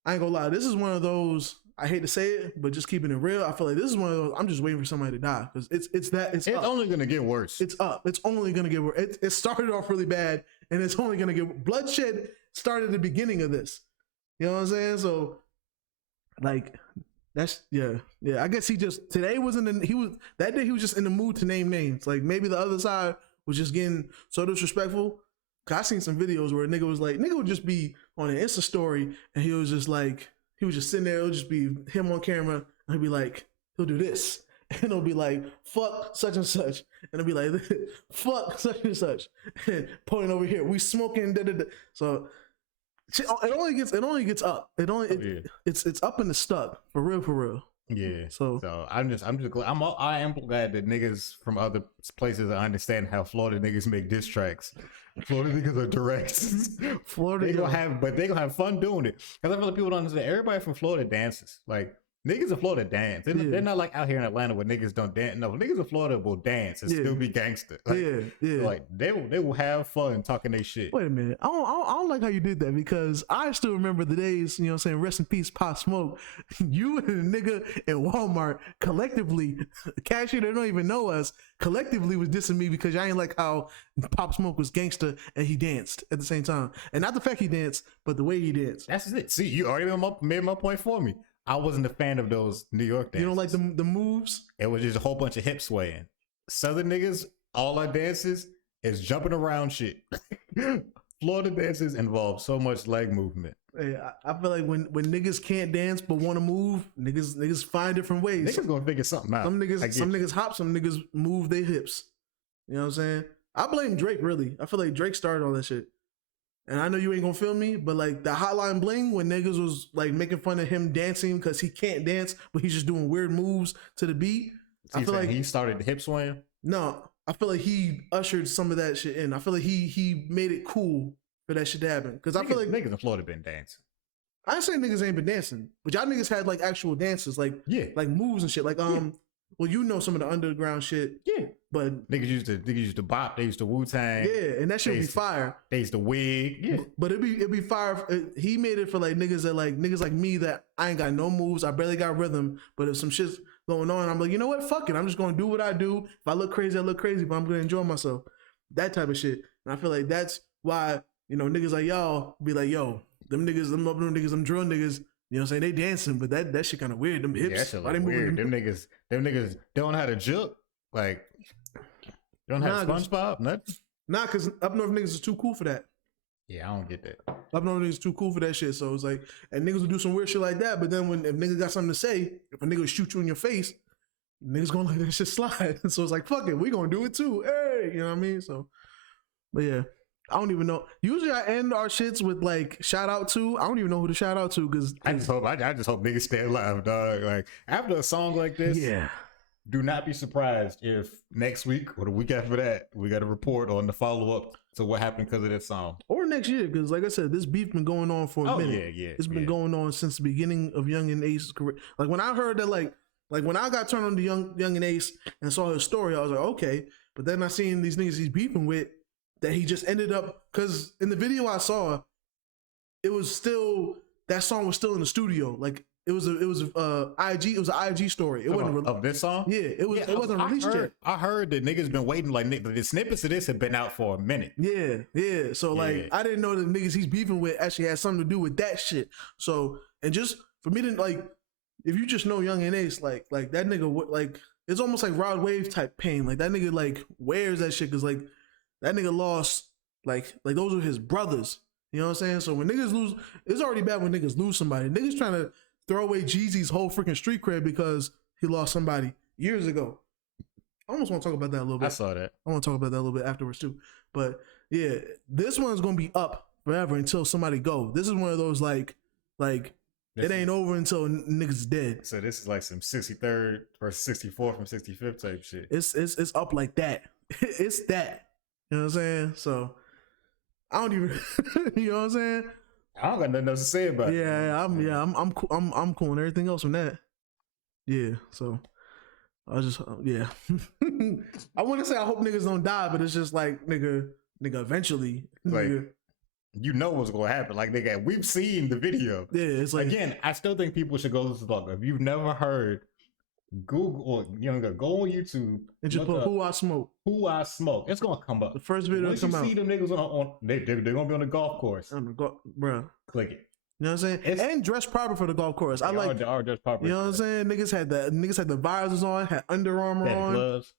I ain't gonna lie. This is one of those, I hate to say it, but just keeping it real, I feel like this is one of those, I'm just waiting for somebody to die. Because it's up. only gonna get worse. It's up. It's only gonna get worse. It started off really bad, and it's only gonna get, bloodshed started at the beginning of this. You know what I'm saying? So, like, that's, yeah. I guess that day he was just in the mood to name names. Like, maybe the other side was just getting so disrespectful. Cause I seen some videos where nigga would just be on an Insta story and he was he was just sitting there. It'll just be him on camera, and he'll be like, he'll do this, and it'll be like, fuck such and such, and it'll be like, fuck such and such, and pointing over here, we smoking, da da da. So it only gets up. It's up in the stuck for real. Yeah. So I'm just glad. I am glad that niggas from other places understand how Florida niggas make diss tracks. Florida niggas are direct. Florida, they gonna have fun doing it. Because I feel like people don't understand. Everybody from Florida dances. Like niggas in Florida dance. They're not like out here in Atlanta where niggas don't dance. No, niggas in Florida will dance and still be gangster. Like, like they will have fun talking their shit. Wait a minute. I don't like how you did that, because I still remember the days, you know what I'm saying, rest in peace, Pop Smoke. You and a nigga in Walmart collectively, cashier that don't even know us, collectively was dissing me because I ain't like how Pop Smoke was gangster and he danced at the same time. And not the fact he danced, but the way he danced. That's it. See, you already made my point for me. I wasn't a fan of those New York dances. You don't like the moves? It was just a whole bunch of hip swaying. Southern niggas, all our dances is jumping around shit. Florida dances involve so much leg movement. Hey, I feel like when niggas can't dance but want to move, niggas find different ways. Niggas gonna figure something out. Some niggas hop, some niggas move their hips. You know what I'm saying? I blame Drake, really. I feel like Drake started all that shit. And I know you ain't gonna feel me, but like the Hotline Bling, when niggas was like making fun of him dancing because he can't dance, but he's just doing weird moves to the beat. I feel like he started the hip swing. No, I feel like he ushered some of that shit in. I feel like he made it cool for that shit to happen. Because I feel like niggas in Florida been dancing. I ain't saying niggas ain't been dancing, but y'all niggas had like actual dances, like moves and shit. Like well, you know some of the underground shit. Yeah. But niggas used to bop, they used to Wu-Tang. Yeah, and that shit would be fire. They used to wig. Yeah. But it'd be fire. He made it for like niggas like me that I ain't got no moves, I barely got rhythm. But if some shit's going on, I'm like, you know what? Fuck it. I'm just gonna do what I do. If I look crazy, I look crazy, but I'm gonna enjoy myself. That type of shit. And I feel like that's why, you know, niggas like y'all be like, yo, them niggas, them drill niggas, you know what I'm saying? They dancing, but that shit kind of weird. Them hips. Yeah, that shit like weird. Them niggas don't know how to juke. Like, don't have SpongeBob, nothing. Nah, cause up north niggas is too cool for that. Yeah, I don't get that. Up north niggas is too cool for that shit. So it's like, and niggas will do some weird shit like that. But then if niggas got something to say, if a nigga shoot you in your face, niggas gonna let that shit slide. So it's like, fuck it, we gonna do it too. Hey, you know what I mean? So, but yeah. I don't even know. Usually I end our shits with like shout out to. I don't even know who to shout out to because I just hope niggas stay alive, dog. Like after a song like this, do not be surprised if next week or the week after that we got a report on the follow up to what happened because of that song, or next year. Because like I said, this beef been going on for a minute. It's been going on since the beginning of Young and Ace's career. Like when I heard that, like when I got turned on to Young and Ace and saw his story, I was like, okay. But then I seen these niggas he's beefing with. That he just ended up, because in the video I saw, it was still, that song was still in the studio. Like it was an IG story. It wasn't of this song. Yeah, it wasn't released yet. I heard that niggas been waiting. Like the snippets of this have been out for a minute. Yeah. So like I didn't know that niggas he's beefing with actually had something to do with that shit. So and just for me to like, if you just know Young and Ace, like that nigga, like it's almost like Rod Wave type pain. Like that nigga like wears that shit because like. That nigga lost, like those were his brothers. You know what I'm saying? So when niggas lose, it's already bad when niggas lose somebody. Niggas trying to throw away Jeezy's whole freaking street cred because he lost somebody years ago. I almost want to talk about that a little bit. I saw that. I want to talk about that a little bit afterwards too. But yeah, this one's going to be up forever until somebody go. This is one of those like it ain't over until niggas dead. So this is like some 63rd versus 64th from 65th type shit. It's up like that. It's that. You know what I'm saying? So I don't even you know what I'm saying? I don't got nothing else to say about it. I'm cool. I'm cool on everything else from that. Yeah. So I was just I wouldn't say I hope niggas don't die, but it's just like nigga eventually. Like nigga. You know what's gonna happen. Like nigga, we've seen the video. Yeah, it's like again, I still think people should go listen to it. If you've never heard, Google or go on YouTube and just put "Who I Smoke." Who I Smoke. It's gonna come up. The first video once come you out. See them niggas they're gonna be on the golf course. Bro, click it. You know what I'm saying? And dress proper for the golf course. I like. Are dress proper. You know what I'm saying? Niggas had the visors on, had Under Armour on. Gloves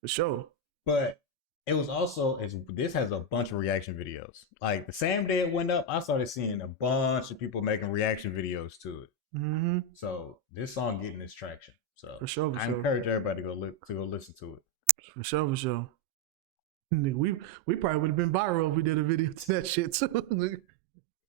For sure. But it was also this has a bunch of reaction videos. Like the same day it went up, I started seeing a bunch of people making reaction videos to it. Mm-hmm. So this song getting this traction. So For sure, for I sure. encourage everybody to go listen to it. For sure, for sure. Nigga, we probably would have been viral if we did a video to that shit too.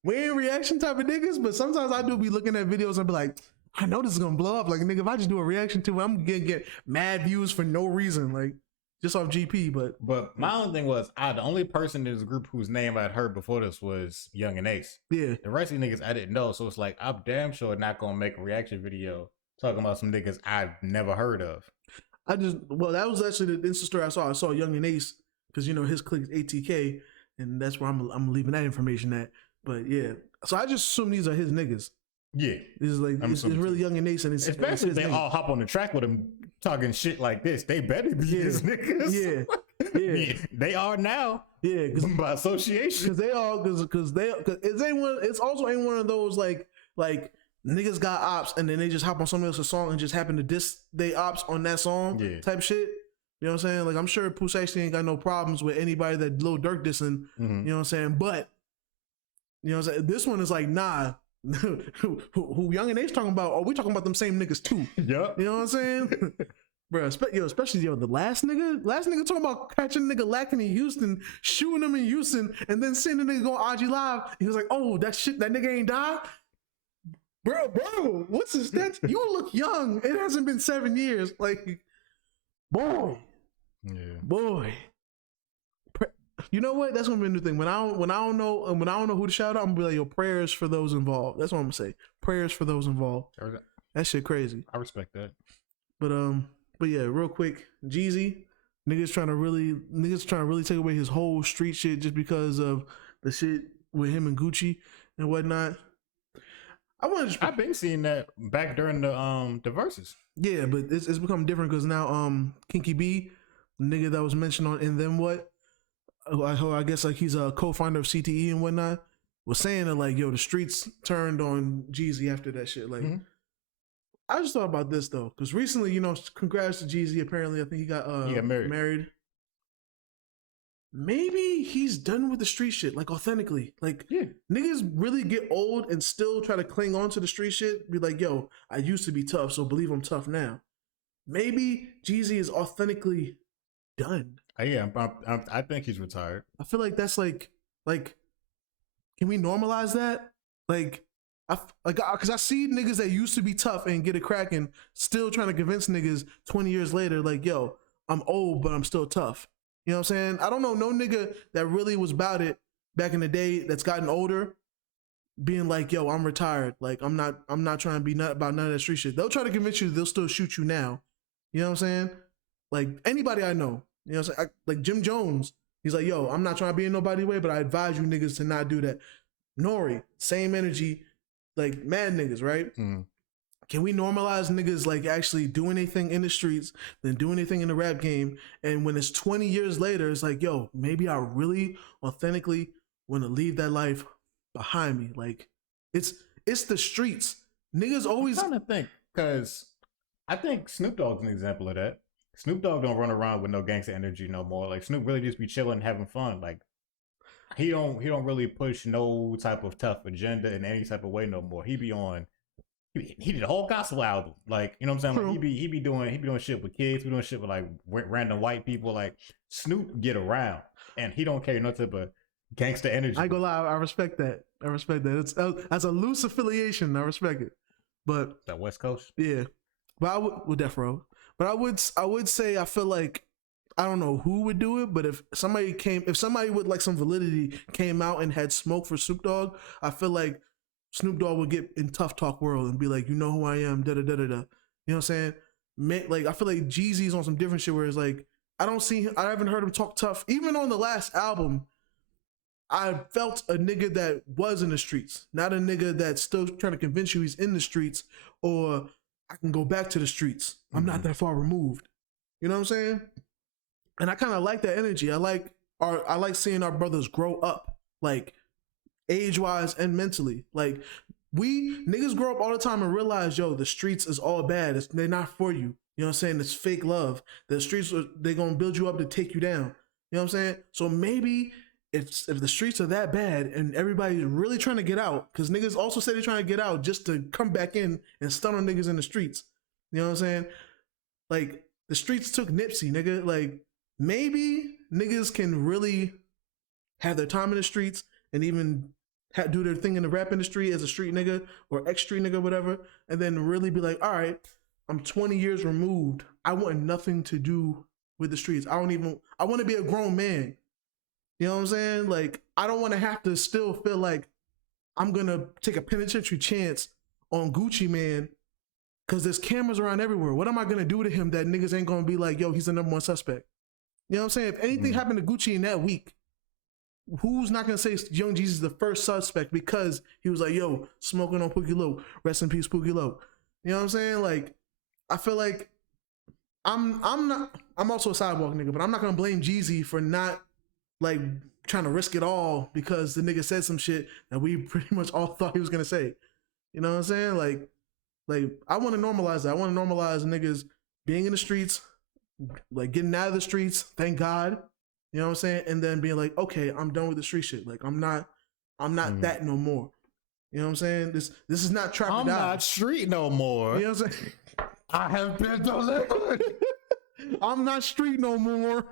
We ain't reaction type of niggas, but sometimes I do be looking at videos and be like, I know this is gonna blow up. Like, nigga, if I just do a reaction to it, I'm gonna get mad views for no reason, like just off GP. But my own thing was, the only person in this group whose name I'd heard before this was Young and Ace. Yeah, The rest of the niggas I didn't know, so it's like I'm damn sure not gonna make a reaction video talking about some niggas I've never heard of. that was actually the Insta story I saw. I saw Young and Ace because his click is ATK, and that's where I'm leaving that information at. But yeah, so I just assume these are his niggas. Yeah, It's like it's really Young and Ace, and especially if they all hop on the track with him talking shit like this. They better be his niggas. Yeah, they are now. Yeah, by association. Because it's also ain't one of those like niggas got ops and then they just hop on somebody else's song and just happen to diss they ops on that song type shit. You know what I'm saying? Like I'm sure Pooh actually ain't got no problems with anybody that Lil Durk dissing. You know what I'm saying? But you know what I'm saying? This one is like, nah. who Young and Ace talking about? Oh, we talking about them same niggas too. Yep. You know what I'm saying? Bro, especially the last nigga talking about catching a nigga lacking in Houston, shooting him in Houston, and then seeing the nigga go on IG Live. He was like, "Oh, that nigga ain't died." Bro, what's his stats? You look young. It hasn't been 7 years. Like, boy. You know what? That's gonna be a new thing. When I don't know who to shout out, I'm gonna be like, yo, prayers for those involved. That's what I'm gonna say. Prayers for those involved. That shit crazy. I respect that. But yeah, real quick, Jeezy, niggas trying to really take away his whole street shit just because of the shit with him and Gucci and whatnot. I've been seeing that back during the verses. Yeah, but it's become different because now Kinky B, the nigga that was mentioned on And Then What, I guess like he's a co-founder of CTE and whatnot, was saying that like, yo, the streets turned on Jeezy after that shit. Like, I just thought about this though, because recently, congrats to Jeezy. Apparently, I think he got married. Maybe he's done with the street shit, like authentically. Like, niggas really get old and still try to cling on to the street shit. Be like, yo, I used to be tough, so believe I'm tough now. Maybe Jeezy is authentically done. I think he's retired. I feel like that's like, can we normalize that? Because I see niggas that used to be tough and get it cracking, still trying to convince niggas 20 years later, like, yo, I'm old, but I'm still tough. You know what I'm saying? I don't know no nigga that really was about it back in the day that's gotten older, being like, yo, I'm retired. Like, I'm not trying to be about none of that street shit. They'll try to convince you they'll still shoot you now. You know what I'm saying? Like, anybody I know, you know what I'm saying? Like Jim Jones, he's like, yo, I'm not trying to be in nobody's way, but I advise you niggas to not do that. Nori, same energy, like mad niggas, right? Can we normalize niggas like actually doing anything in the streets, then doing anything in the rap game? And when it's 20 years later, it's like, yo, maybe I really authentically want to leave that life behind me. Like, it's the streets. Niggas always. I'm trying to think, because I think Snoop Dogg's an example of that. Snoop Dogg don't run around with no gangster energy no more. Like, Snoop really just be chilling, having fun. Like, he don't really push no type of tough agenda in any type of way no more. He be on. He did a whole gospel album, like, you know what I'm saying? Like, he be doing shit with kids, be doing shit with like random white people. Like, Snoop get around, and he don't carry no type of gangster energy. I ain't gonna lie, I respect that. It's as a loose affiliation, I respect it. But that West Coast, yeah. But I would with Death Row. But I would say I feel like I don't know who would do it, but if somebody with like some validity came out and had smoke for Snoop Dogg, I feel like Snoop Dogg would get in tough talk world and be like, you know who I am, da da da da da. You know what I'm saying? Like, I feel like Jeezy's on some different shit where it's like, I haven't heard him talk tough. Even on the last album, I felt a nigga that was in the streets, not a nigga that's still trying to convince you he's in the streets or I can go back to the streets. I'm not that far removed. You know what I'm saying? And I kind of like that energy. I like seeing our brothers grow up, like age-wise and mentally. Like, we niggas grow up all the time and realize, yo, the streets is all bad. They're not for you. You know what I'm saying? It's fake love. The streets, they're going to build you up to take you down. You know what I'm saying? So maybe if the streets are that bad and everybody's really trying to get out, because niggas also say they're trying to get out just to come back in and stun on niggas in the streets. You know what I'm saying? Like, the streets took Nipsey, nigga. Like, maybe niggas can really have their time in the streets and even do their thing in the rap industry as a street nigga or ex-street nigga, whatever, and then really be like, all right, I'm 20 years removed. I want nothing to do with the streets. I want to be a grown man. You know what I'm saying? Like, I don't want to have to still feel like I'm going to take a penitentiary chance on Gucci Man because there's cameras around everywhere. What am I going to do to him that niggas ain't going to be like, yo, he's the number one suspect? You know what I'm saying? If anything happened to Gucci in that week, who's not going to say Young Jeezy's the first suspect because he was like, yo, smoking on Pookie Loc. Rest in peace, Pookie Loc. You know what I'm saying? Like, I feel like I'm also a sidewalk nigga, but I'm not going to blame Jeezy for not like trying to risk it all because the nigga said some shit that we pretty much all thought he was going to say. You know what I'm saying? Like I want to normalize that. I want to normalize niggas being in the streets, like getting out of the streets, thank God. You know what I'm saying? And then being like, okay, I'm done with the street shit. Like, I'm not that no more. You know what I'm saying? This is not trap or die. I'm not street no more. You know what I'm saying? I have been delivered. I'm not street no more.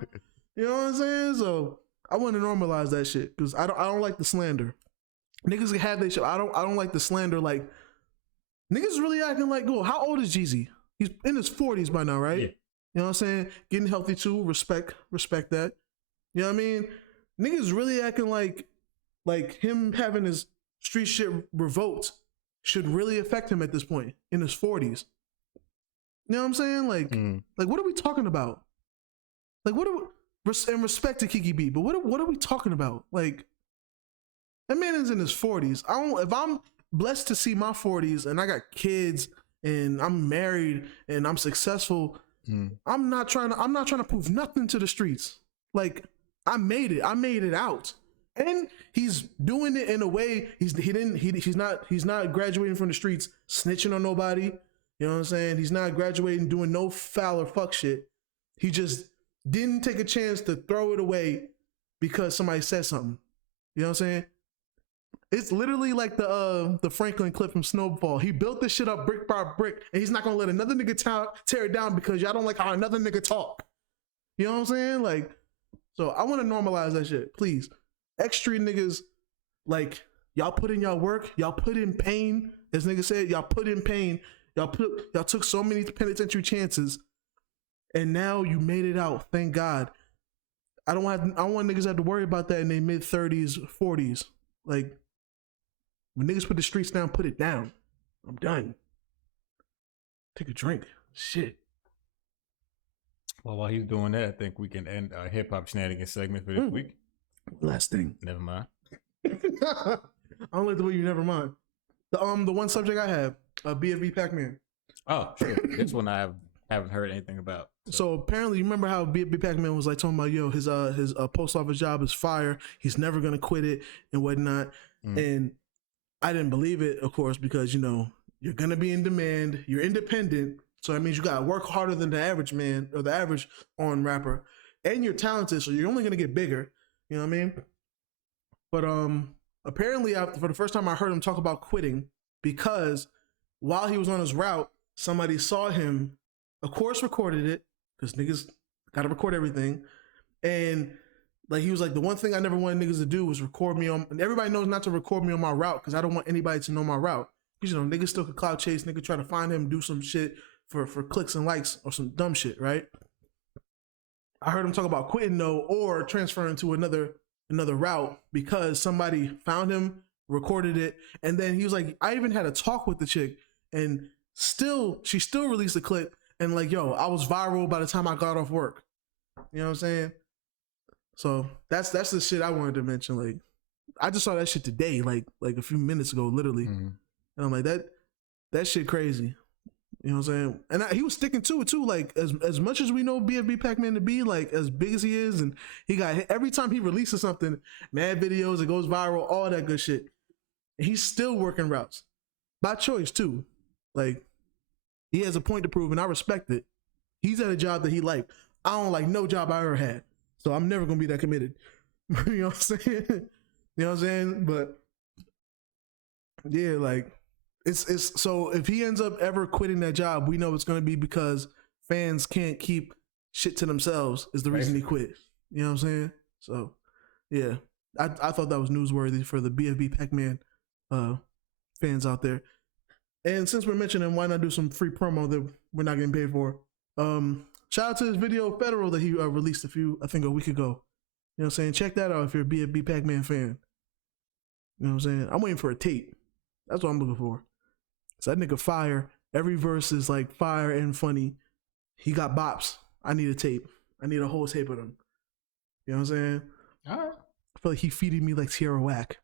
You know what I'm saying? So I want to normalize that shit because I don't like the slander. Niggas can have their shit. I don't like the slander. Like, niggas really acting like, oh, how old is Jeezy? He's in his 40s by now, right? Yeah. You know what I'm saying? Getting healthy too. Respect that. You know what I mean? Niggas really acting like him having his street shit revoked should really affect him at this point in his 40s. You know what I'm saying? Like what are we talking about? Like, what are we, and respect to Kiki B, but what are we talking about? Like, that man is in his 40s. If I'm blessed to see my 40s and I got kids and I'm married and I'm successful, I'm not trying to prove nothing to the streets. Like, I made it out. And he's doing it in a way he's not graduating from the streets snitching on nobody. You know what I'm saying? He's not graduating doing no foul or fuck shit. He just didn't take a chance to throw it away because somebody said something. You know what I'm saying? It's literally like the Franklin clip from Snowfall. He built this shit up brick by brick, and he's not gonna let another nigga tear it down because y'all don't like how another nigga talk. You know what I'm saying? Like, so I want to normalize that shit, please. Extra niggas, like, y'all put in y'all work, y'all put in pain. As niggas said, y'all put in pain. Y'all took so many penitentiary chances, and now you made it out. Thank God. I don't want niggas to have to worry about that in their mid-30s, 40s. Like, when niggas put the streets down, put it down. I'm done. Take a drink. Shit. Well, while he's doing that, I think we can end our hip-hop shenanigans segment for this week. Last thing. Never mind. I don't like the way you never mind. The one subject I have, BFB Pac-Man. Oh, sure. This one I haven't heard anything about. So apparently, you remember how BFB Pac-Man was like talking about, yo, his post office job is fire. He's never gonna quit it and whatnot. And I didn't believe it, of course, because, you know, you're gonna be in demand. You're independent, so that means you gotta work harder than the average man or the average on rapper, and you're talented, so you're only gonna get bigger. You know what I mean? But apparently, for the first time, I heard him talk about quitting because while he was on his route, somebody saw him, of course, recorded it because niggas gotta record everything, and like he was like, the one thing I never wanted niggas to do was record me on. And everybody knows not to record me on my route because I don't want anybody to know my route. Because, you know, niggas still could cloud chase, nigga try to find him, do some shit for clicks and likes or some dumb shit, right? I heard him talk about quitting though, or transferring to another route because somebody found him, recorded it, and then he was like, I even had a talk with the chick, and she still released a clip, and like, yo, I was viral by the time I got off work. You know what I'm saying? So that's the shit I wanted to mention. Like, I just saw that shit today, like a few minutes ago, literally, and I'm like, that shit crazy. You know what I'm saying? And he was sticking to it too. Like, as much as we know BFB Pac-Man to be, like, as big as he is, and he got hit every time he releases something, mad videos, it goes viral, all that good shit. And he's still working routes by choice too. Like, he has a point to prove, and I respect it. He's at a job that he liked. I don't like no job I ever had. So I'm never gonna be that committed. You know what I'm saying? You know what I'm saying? But yeah, like it's so if he ends up ever quitting that job, we know it's gonna be because fans can't keep shit to themselves is the reason he quit. You know what I'm saying? So yeah. I thought that was newsworthy for the BFB Pac-Man fans out there. And since we're mentioning, why not do some free promo that we're not getting paid for? Shout out to his video Federal that he released a week ago. You know what I'm saying? Check that out if you're a BFB Pac-Man fan. You know what I'm saying? I'm waiting for a tape. That's what I'm looking for. So that nigga fire. Every verse is like fire and funny. He got bops. I need a tape. I need a whole tape of them. You know what I'm saying? All right. I feel like he feeding me like Tierra Whack.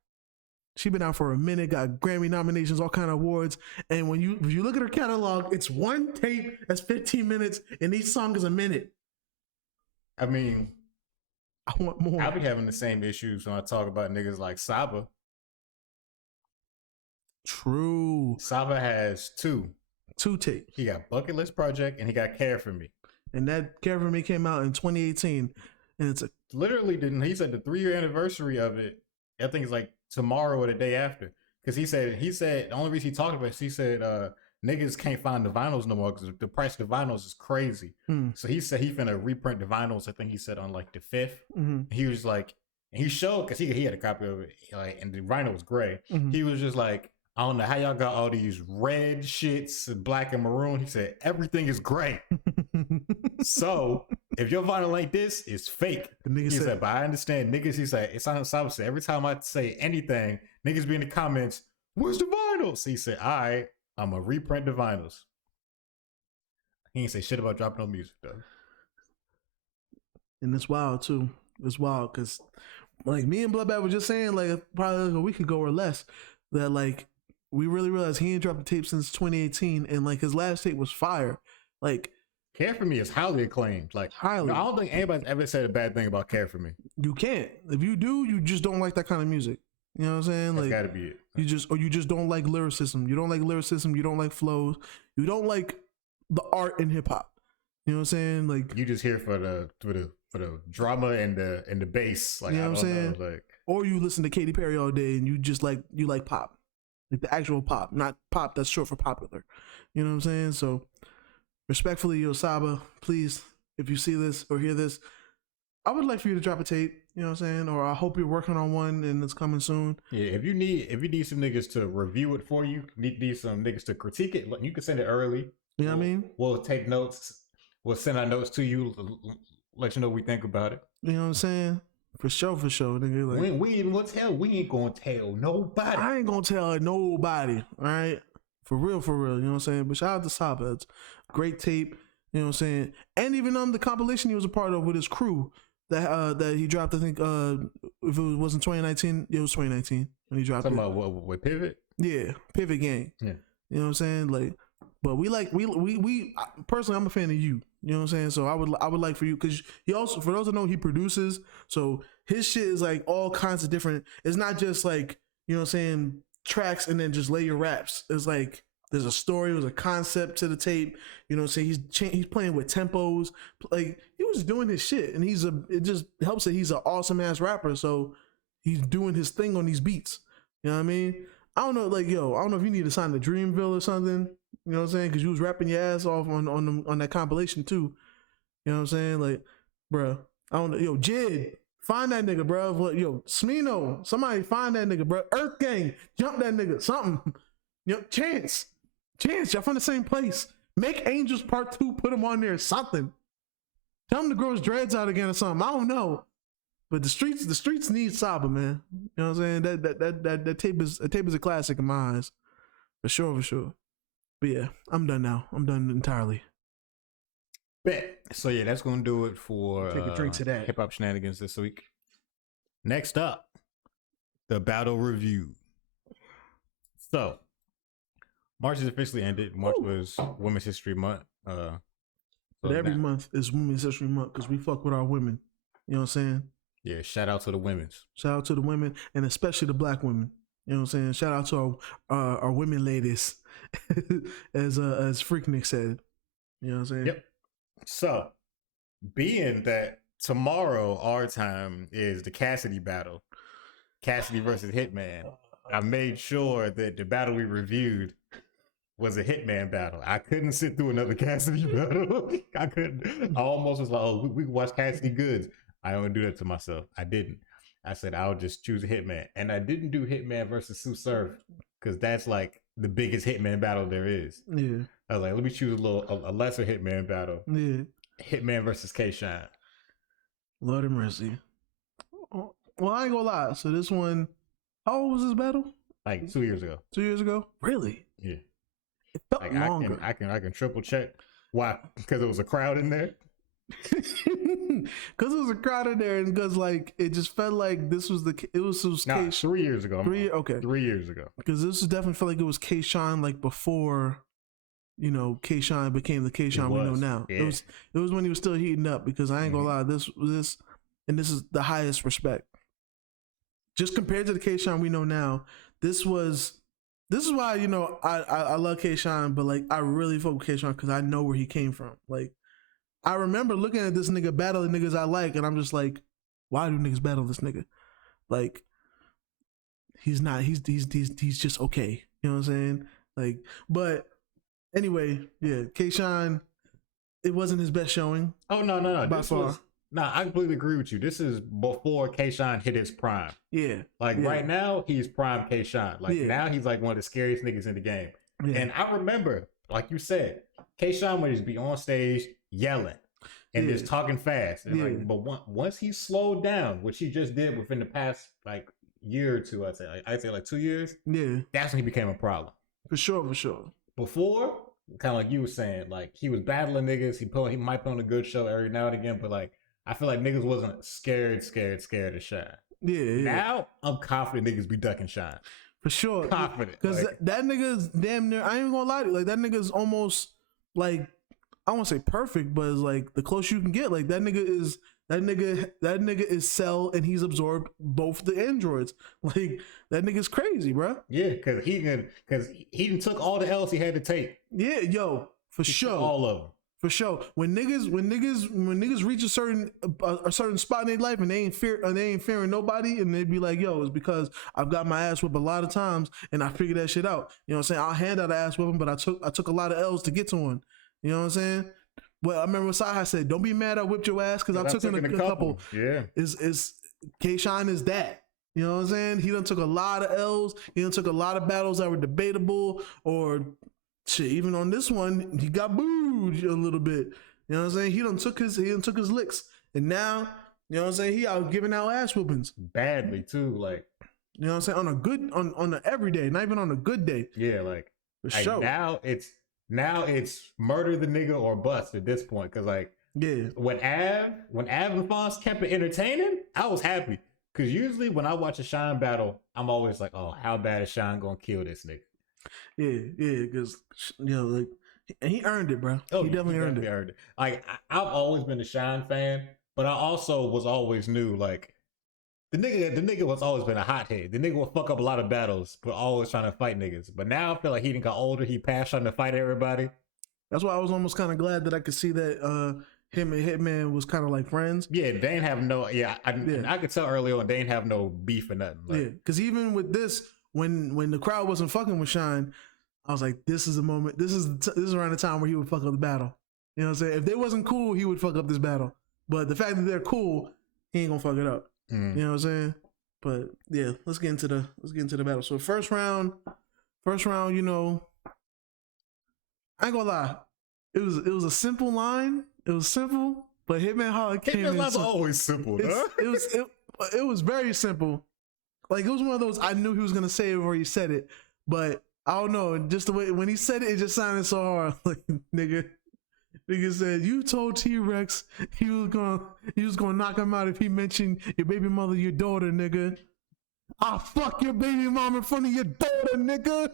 She been out for a minute, got Grammy nominations, all kind of awards. And if you look at her catalog, it's one tape that's 15 minutes, and each song is a minute. I mean, I want more. I'll be having the same issues when I talk about niggas like Saba. True. Saba has two tapes. He got Bucket List Project and he got Care For Me. And that Care For Me came out in 2018. And it's literally he said the 3-year anniversary of it, I think it's like tomorrow or the day after. Because he said the only reason he talked about it is he said niggas can't find the vinyls no more because the price of the vinyls is crazy. So he said he finna reprint the vinyls, I think he said on like the 5th. He was like, and he showed, because he had a copy of it, like, and the vinyl was gray. He was just like, I don't know how y'all got all these red shits, black and maroon. He said, everything is gray. So if your vinyl ain't this, it's fake. He said, but I understand niggas. He said, it's on South Side. Every time I say anything, niggas be in the comments, where's the vinyls? He said, all right, I'm going to reprint the vinyls. He ain't say shit about dropping no music, though. And it's wild, too. It's wild because, like, me and Bloodbath were just saying, like, probably like a week ago or less, that, like, we really realized he ain't dropped a tape since 2018, and, like, his last tape was fire. Like, Care For Me is highly acclaimed. Like, highly. I don't think anybody's ever said a bad thing about Care For Me. You can't. If you do, you just don't like that kind of music. You know what I'm saying? That's like, gotta be it. You just don't like lyricism. You don't like lyricism. You don't like flows. You don't like the art in hip hop. You know what I'm saying? Like, you just here for the drama and the bass. Like, you know what I'm saying? Like, or you listen to Katy Perry all day and you like pop, like the actual pop, not pop that's short for popular. You know what I'm saying? So, respectfully, Yo Saba, please, if you see this or hear this, I would like for you to drop a tape. You know what I'm saying? Or I hope you're working on one and it's coming soon. Yeah, if you need some niggas to review it for you, need some niggas to critique it, you can send it early. You know what I mean? We'll take notes. We'll send our notes to you, let you know what we think about it. You know what I'm saying? For sure, nigga. Like, we ain't gonna tell nobody. I ain't gonna tell nobody, all right? For real, you know what I'm saying? But shout out to Saba. It's great tape, you know what I'm saying? And even the compilation he was a part of with his crew that he dropped, I think, if it wasn't 2019, it was 2019 when he dropped it. Talking about with Pivot? Yeah, Pivot Gang. Yeah. You know what I'm saying? Like, but we personally, I'm a fan of you. You know what I'm saying? So I would like for you, because he also, for those that know, he produces. So his shit is like all kinds of different. It's not just like, you know what I'm saying, tracks and then just lay your raps. It's like there's a story, there's a concept to the tape. You know what I'm saying? He's playing with tempos. Like, he was doing his shit, and it just helps that he's an awesome ass rapper. So he's doing his thing on these beats. You know what I mean? I don't know, like, I don't know if you need to sign to Dreamville or something. You know what I'm saying? Because you was rapping your ass off on that compilation too. You know what I'm saying? Like, bro, I don't know. Yo, Jid, find that nigga, bro. Yo, Smino, somebody find that nigga, bro. Earth Gang, jump that nigga, something. Yo, Chance, y'all from the same place. Make Angels Part 2, put him on there, something. Tell him to grow his dreads out again or something. I don't know. But the streets need Saba, man. You know what I'm saying? That tape is a classic in my eyes. For sure. But yeah, I'm done now. I'm done entirely. Bet. So yeah, that's gonna do it for take a drink to that. Hip Hop Shenanigans this week. Next up, the battle review. So March is officially ended. March was Women's History Month. But every month is Women's History Month because we fuck with our women. You know what I'm saying? Yeah, shout out to the women's. Shout out to the women, and especially the black women. You know what I'm saying? Shout out to our women ladies, as Freaknik said. You know what I'm saying? Yep. So, being that tomorrow, our time, is the Cassidy battle. Cassidy versus Hitman. I made sure that the battle we reviewed was a Hitman battle. I couldn't sit through another Cassidy battle. I couldn't. I almost was like, oh, we can watch Cassidy Goods. I don't do that to myself. I didn't. I said I'll just choose a Hitman, and I didn't do Hitman versus Sue Surf because that's like the biggest Hitman battle there is. Yeah. I was like, let me choose a lesser Hitman battle. Yeah. Hitman versus K-Shine. Lord have mercy. Well, I ain't gonna lie. So this one, how old was this battle? Like 2 years ago. 2 years ago? Really? Yeah. It felt Like longer. I can triple check. Why? Because there was a crowd in there. Because there was a crowd in there, and because like it just felt like this was it was Nah, 3 years ago. 3 years ago. Because this definitely felt like it was K-Shine like before, you know, K-Shine became the K-Shine we know now. Yeah. It was when he was still heating up. Because I ain't gonna lie, this is the highest respect. Just compared to the K-Shine we know now, this is why, you know, I love K-Shine, but like I really fuck with K-Shine because I know where he came from. Like I remember looking at this nigga battling niggas I like, and I'm just like, why do niggas battle this nigga? Like he's just okay. You know what I'm saying? Like, but anyway, yeah, K-Shine, it wasn't his best showing. Oh no. By far. I completely agree with you. This is before K-Shine hit his prime. Yeah. Like right now, he's prime K-Shine. Like now he's like one of the scariest niggas in the game. Yeah. And I remember, like you said, K-Shine would just be on stage yelling and just talking fast. And like, but once he slowed down, which he just did within the past like year or two, I'd say like 2 years. Yeah. That's when he became a problem. For sure. Before, kind of like you were saying, like he was battling niggas. He might put on a good show every now and again, but like I feel like niggas wasn't scared to shine. Yeah. Now I'm confident niggas be ducking shine. For sure. Confident. Because like, that nigga's damn near, I ain't gonna lie to you, like that nigga's almost like, I won't say perfect, but it's like the closer you can get. Like that nigga is Cell, and he's absorbed both the androids. Like that nigga's crazy, bro. Yeah, because he took all the L's he had to take. Yeah, yo, for sure. All of them. For sure. When niggas reach a certain spot in their life and they ain't fearing nobody, and they be like, yo, it's because I've got my ass whipped a lot of times and I figured that shit out. You know what I'm saying? I'll hand out an ass whipping, but I took a lot of L's to get to one. You know what I'm saying? Well, I remember Sahai said, don't be mad I whipped your ass because I took in a couple. Yeah. Is K-Shine is that. You know what I'm saying? He done took a lot of L's. He done took a lot of battles that were debatable, or shit, even on this one, he got booed a little bit. You know what I'm saying? He done took his licks. And now, you know what I'm saying, he out giving out ass whoopings. Badly too, like, you know what I'm saying? On an everyday, not even on a good day. Yeah, like for sure. Now it's murder the nigga or bust at this point. Cause like, yeah, when Av and Fonz kept it entertaining, I was happy. Cause usually when I watch a Shine battle, I'm always like, oh, how bad is Shine gonna kill this nigga? Yeah, because you know, like, and he earned it, bro. Oh, he definitely earned it. Like I've always been a Shine fan, but I also was always knew like the nigga was always been a hothead. The nigga will fuck up a lot of battles, but always trying to fight niggas. But now I feel like he done got older. He passed trying to fight everybody. That's why I was almost kind of glad that I could see that him and Hitman was kind of like friends. Yeah, they ain't have no. I could tell early on they ain't have no beef or nothing. Like, yeah, because even with this, when the crowd wasn't fucking with Shine, I was like, this is the moment. This is around the time where he would fuck up the battle. You know what I'm saying? If they wasn't cool, he would fuck up this battle. But the fact that they're cool, he ain't gonna fuck it up. You know what I'm saying? But yeah, let's get into the battle. So first round, you know, I ain't gonna lie, it was a simple line. It was simple, but Hitman Holla came in. Hitman's always simple, huh? It was very simple. Like it was one of those I knew he was gonna say it before he said it, but I don't know. Just the way when he said it, it just sounded so hard. Like nigga said, you told T-Rex he was gonna knock him out if he mentioned your baby mother, your daughter, nigga. I'll fuck your baby mom in front of your daughter, nigga.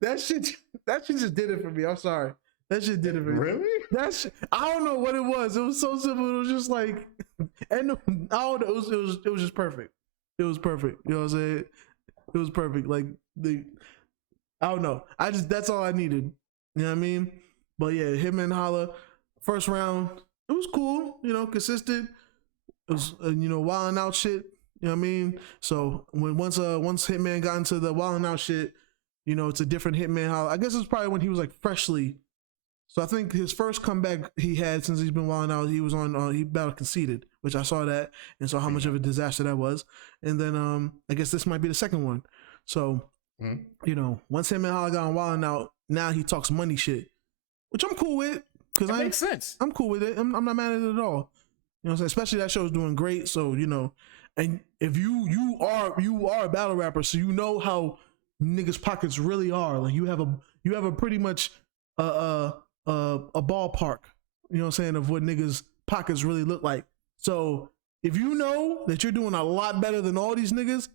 That shit just did it for me. I'm sorry. That shit did it for me. Really? I don't know what it was. It was so simple. It was just like, and I don't know. It was just perfect. It was perfect. You know what I'm saying? It was perfect. Like I don't know. That's all I needed. You know what I mean? But yeah, Hitman Holla, first round, it was cool. You know, consistent. it was wilding out shit. You know what I mean? So once Hitman got into the wilding out shit, it's a different Hitman Holla. I guess it's probably when he was like freshly. So I think his first comeback he had since he's been wilding out, he was on he battled Conceited, which I saw that and saw how much of a disaster that was. And then I guess this might be the second one. So once Hitman Holla got on wilding out, now he talks money shit, which I'm cool with because it makes sense. I'm cool with it. I'm not mad at it at all. You know what I'm saying? Especially that show's doing great. So and if you are a battle rapper, so you know how niggas' pockets really are. Like you have a pretty much a ballpark, you know what I'm saying, of what niggas' pockets really look like. So if you know that you're doing a lot better than all these niggas,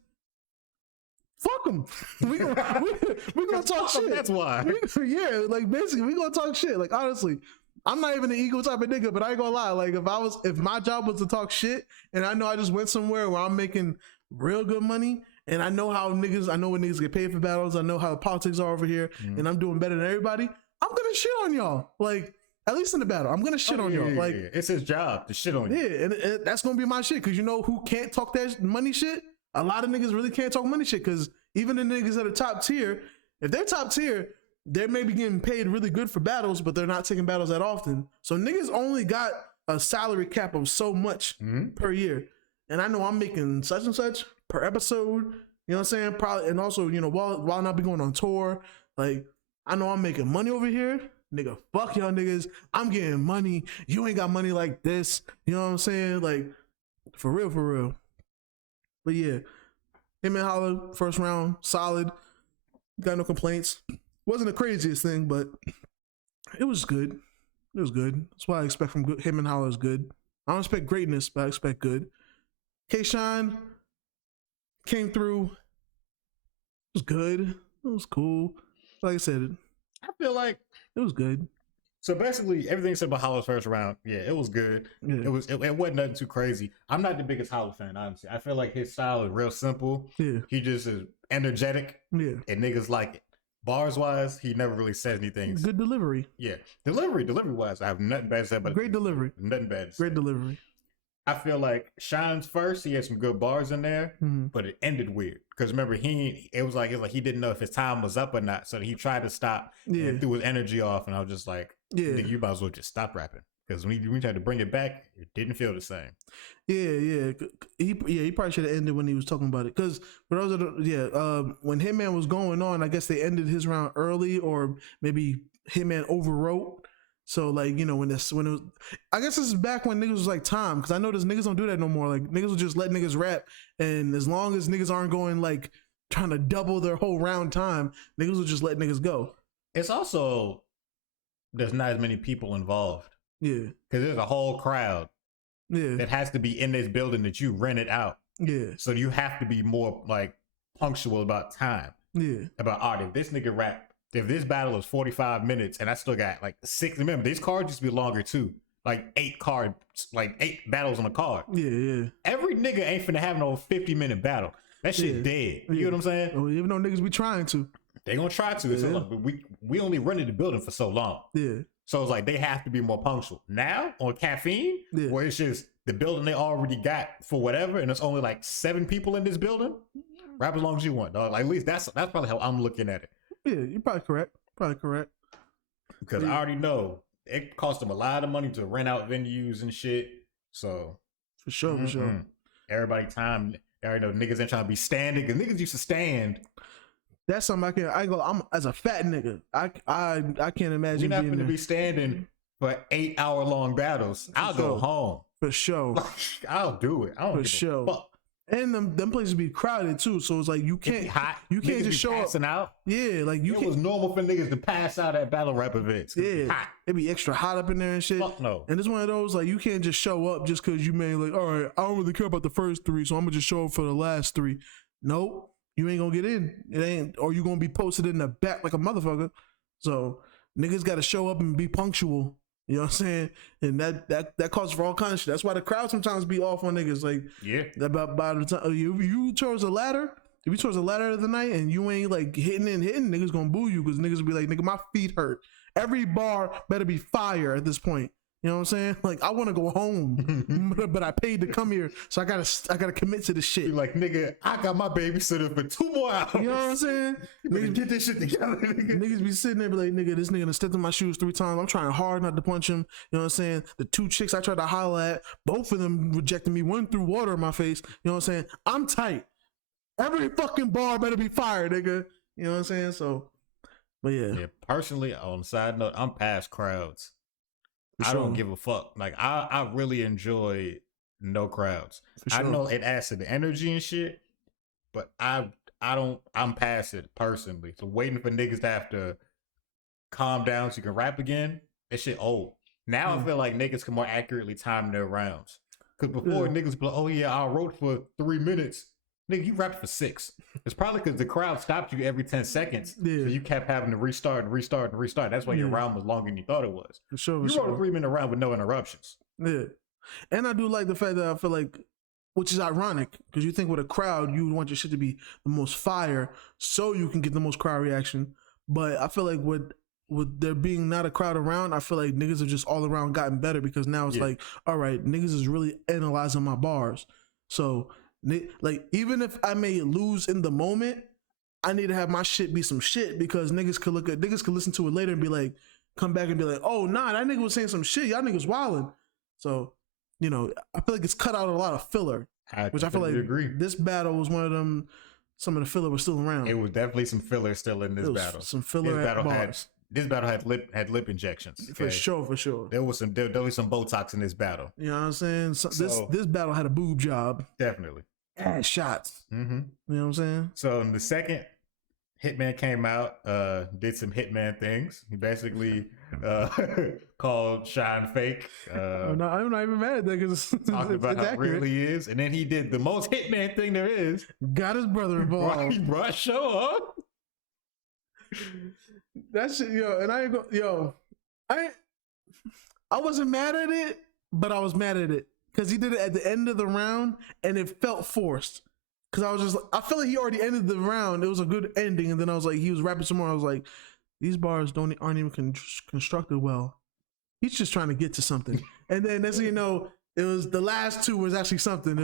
fuck them. we gonna talk shit. That's why. Yeah, like basically we gonna talk shit. Like honestly, I'm not even an ego type of nigga, but I ain't gonna lie. Like if my job was to talk shit, and I know I just went somewhere where I'm making real good money, and I know what niggas get paid for battles, I know how the politics are over here, and I'm doing better than everybody, I'm gonna shit on y'all. Like at least in the battle, I'm gonna shit on y'all. Like it's his job to shit on you. Yeah, and that's gonna be my shit, because you know who can't talk that money shit? A lot of niggas really can't talk money shit, because even the niggas that are top tier, if they're top tier, they're maybe getting paid really good for battles, but they're not taking battles that often. So niggas only got a salary cap of so much per year. And I know I'm making such and such per episode, you know what I'm saying? Probably, and also, while not be going on tour, like I know I'm making money over here. Nigga, fuck y'all niggas. I'm getting money. You ain't got money like this. You know what I'm saying? Like, for real, for real. But yeah, Hitman Holla, first round, solid. Got no complaints. Wasn't the craziest thing, but it was good. It was good. That's what I expect from Hitman Holla is good. I don't expect greatness, but I expect good. K-Shine came through. It was good. It was cool. Like I said, I feel like it was good. So basically, everything said about Holla's first round, yeah, it was good. Yeah. It wasn't nothing too crazy. I'm not the biggest Holla fan, honestly. I feel like his style is real simple. Yeah, he just is energetic. Yeah, and niggas like it. Bars wise, he never really says anything. Good delivery. Yeah, delivery wise, I have nothing bad to say about it. Great delivery. Nothing bad to say. Great delivery. I feel like Shine's first, he had some good bars in there, but it ended weird. Because remember, it was like he didn't know if his time was up or not, so he tried to stop and threw his energy off, and I was just like, nigga, you might as well just stop rapping. Because when we tried to bring it back, it didn't feel the same. Yeah. He probably should have ended when he was talking about it. Because when Hitman was going on, I guess they ended his round early, or maybe Hitman overwrote. So like, when it was, I guess this is back when niggas was like time, because I notice niggas don't do that no more. Like niggas will just let niggas rap, and as long as niggas aren't going like trying to double their whole round time, niggas will just let niggas go. It's also, there's not as many people involved. Yeah, because there's a whole crowd. Yeah, that has to be in this building that you rented out. Yeah, so you have to be more like punctual about time. Yeah, about art. If this nigga rap. If this battle is 45 minutes and I still got like 6, remember these cards used to be longer too. Like 8 cards, like 8 battles on a card. Yeah. Every nigga ain't finna have no 50-minute battle. That shit dead. You know what I'm saying? Well, even though niggas be trying to. They gonna try to. So look, we only rented the building for so long. Yeah. So it's like they have to be more punctual. Now on Caffeine, where it's just the building they already got for whatever, and there's only like 7 people in this building, rap as long as you want, dog. Like, at least that's probably how I'm looking at it. Yeah, you're probably correct. Because I already know it cost them a lot of money to rent out venues and shit. So for sure. Everybody time. I already know niggas ain't trying to be standing, because niggas used to stand. That's something I'm as a fat nigga. I can't imagine. You're not going to be standing for 8-hour-long battles. I'll go home for sure. I'll do it. I don't give a fuck. And them places be crowded too, so it's like you can't just show up. Out. Yeah, like it was normal for niggas to pass out at battle rap events. Yeah, it be extra hot up in there and shit. Fuck no. And it's one of those like you can't just show up just because you may like, all right, I don't really care about the first 3, so I'm gonna just show up for the last 3. Nope, you ain't gonna get in. It ain't, or you gonna be posted in the back like a motherfucker. So niggas got to show up and be punctual. You know what I'm saying? And that calls for all kinds of shit. That's why the crowd sometimes be off on niggas. Like, by the time you chose a ladder, if you chose a ladder of the night and you ain't like hitting, niggas gonna boo you, because niggas will be like, nigga, my feet hurt. Every bar better be fire at this point. You know what I'm saying? Like, I want to go home, but I paid to come here, so I gotta commit to this shit. You're like, nigga, I got my babysitter for 2 more hours. You know what I'm saying? Niggas get this shit together. Niggas be sitting there be like, nigga, this nigga done stepped in my shoes 3 times. I'm trying hard not to punch him. You know what I'm saying? The 2 chicks I tried to holler at, both of them rejected me. One threw water in my face. You know what I'm saying? I'm tight. Every fucking bar better be fired, nigga. You know what I'm saying? So, but yeah. Personally, on a side note, I'm past crowds. For I don't sure. give a fuck. Like, I really enjoy no crowds. For sure. I know it adds to the energy and shit, but I'm past it personally. So waiting for niggas to have to calm down so you can rap again, that shit old. Now I feel like niggas can more accurately time their rounds. Because before niggas be like, oh yeah, I wrote for 3 minutes. Nigga, you rapped for 6. It's probably because the crowd stopped you every 10 seconds. Yeah. So you kept having to restart and restart and restart. That's why your round was longer than you thought it was. For sure. You wrote a 3-minute round with no interruptions. Yeah. And I do like the fact that I feel like, which is ironic, because you think with a crowd, you would want your shit to be the most fire so you can get the most crowd reaction. But I feel like with there being not a crowd around, I feel like niggas have just all around gotten better because now it's like, all right, niggas is really analyzing my bars. So, like, even if I may lose in the moment, I need to have my shit be some shit because niggas could listen to it later and be like, come back and be like, oh nah, that nigga was saying some shit. Y'all niggas wildin'. So, you know, I feel like it's cut out a lot of filler, which I feel like this battle was one of them. Some of the filler was still around. It was definitely some filler still in this battle. Some filler This battle had lip injections. Okay? For sure. There was some Botox in this battle. You know what I'm saying? This battle had a boob job. Definitely. Ass shots. Mm-hmm. You know what I'm saying? So in the second, Hitman came out, did some Hitman things. He basically called Shine fake. I'm not even mad at that because talked about how real he is. And then he did the most Hitman thing there is. Got his brother involved. He brought show up. That shit, I wasn't mad at it, but I was mad at it because he did it at the end of the round and it felt forced. Because I was just, I feel like he already ended the round. It was a good ending, and then I was like, he was rapping some more. I was like, these bars aren't even constructed well. He's just trying to get to something. And then next thing you know, it was the last 2 was actually something.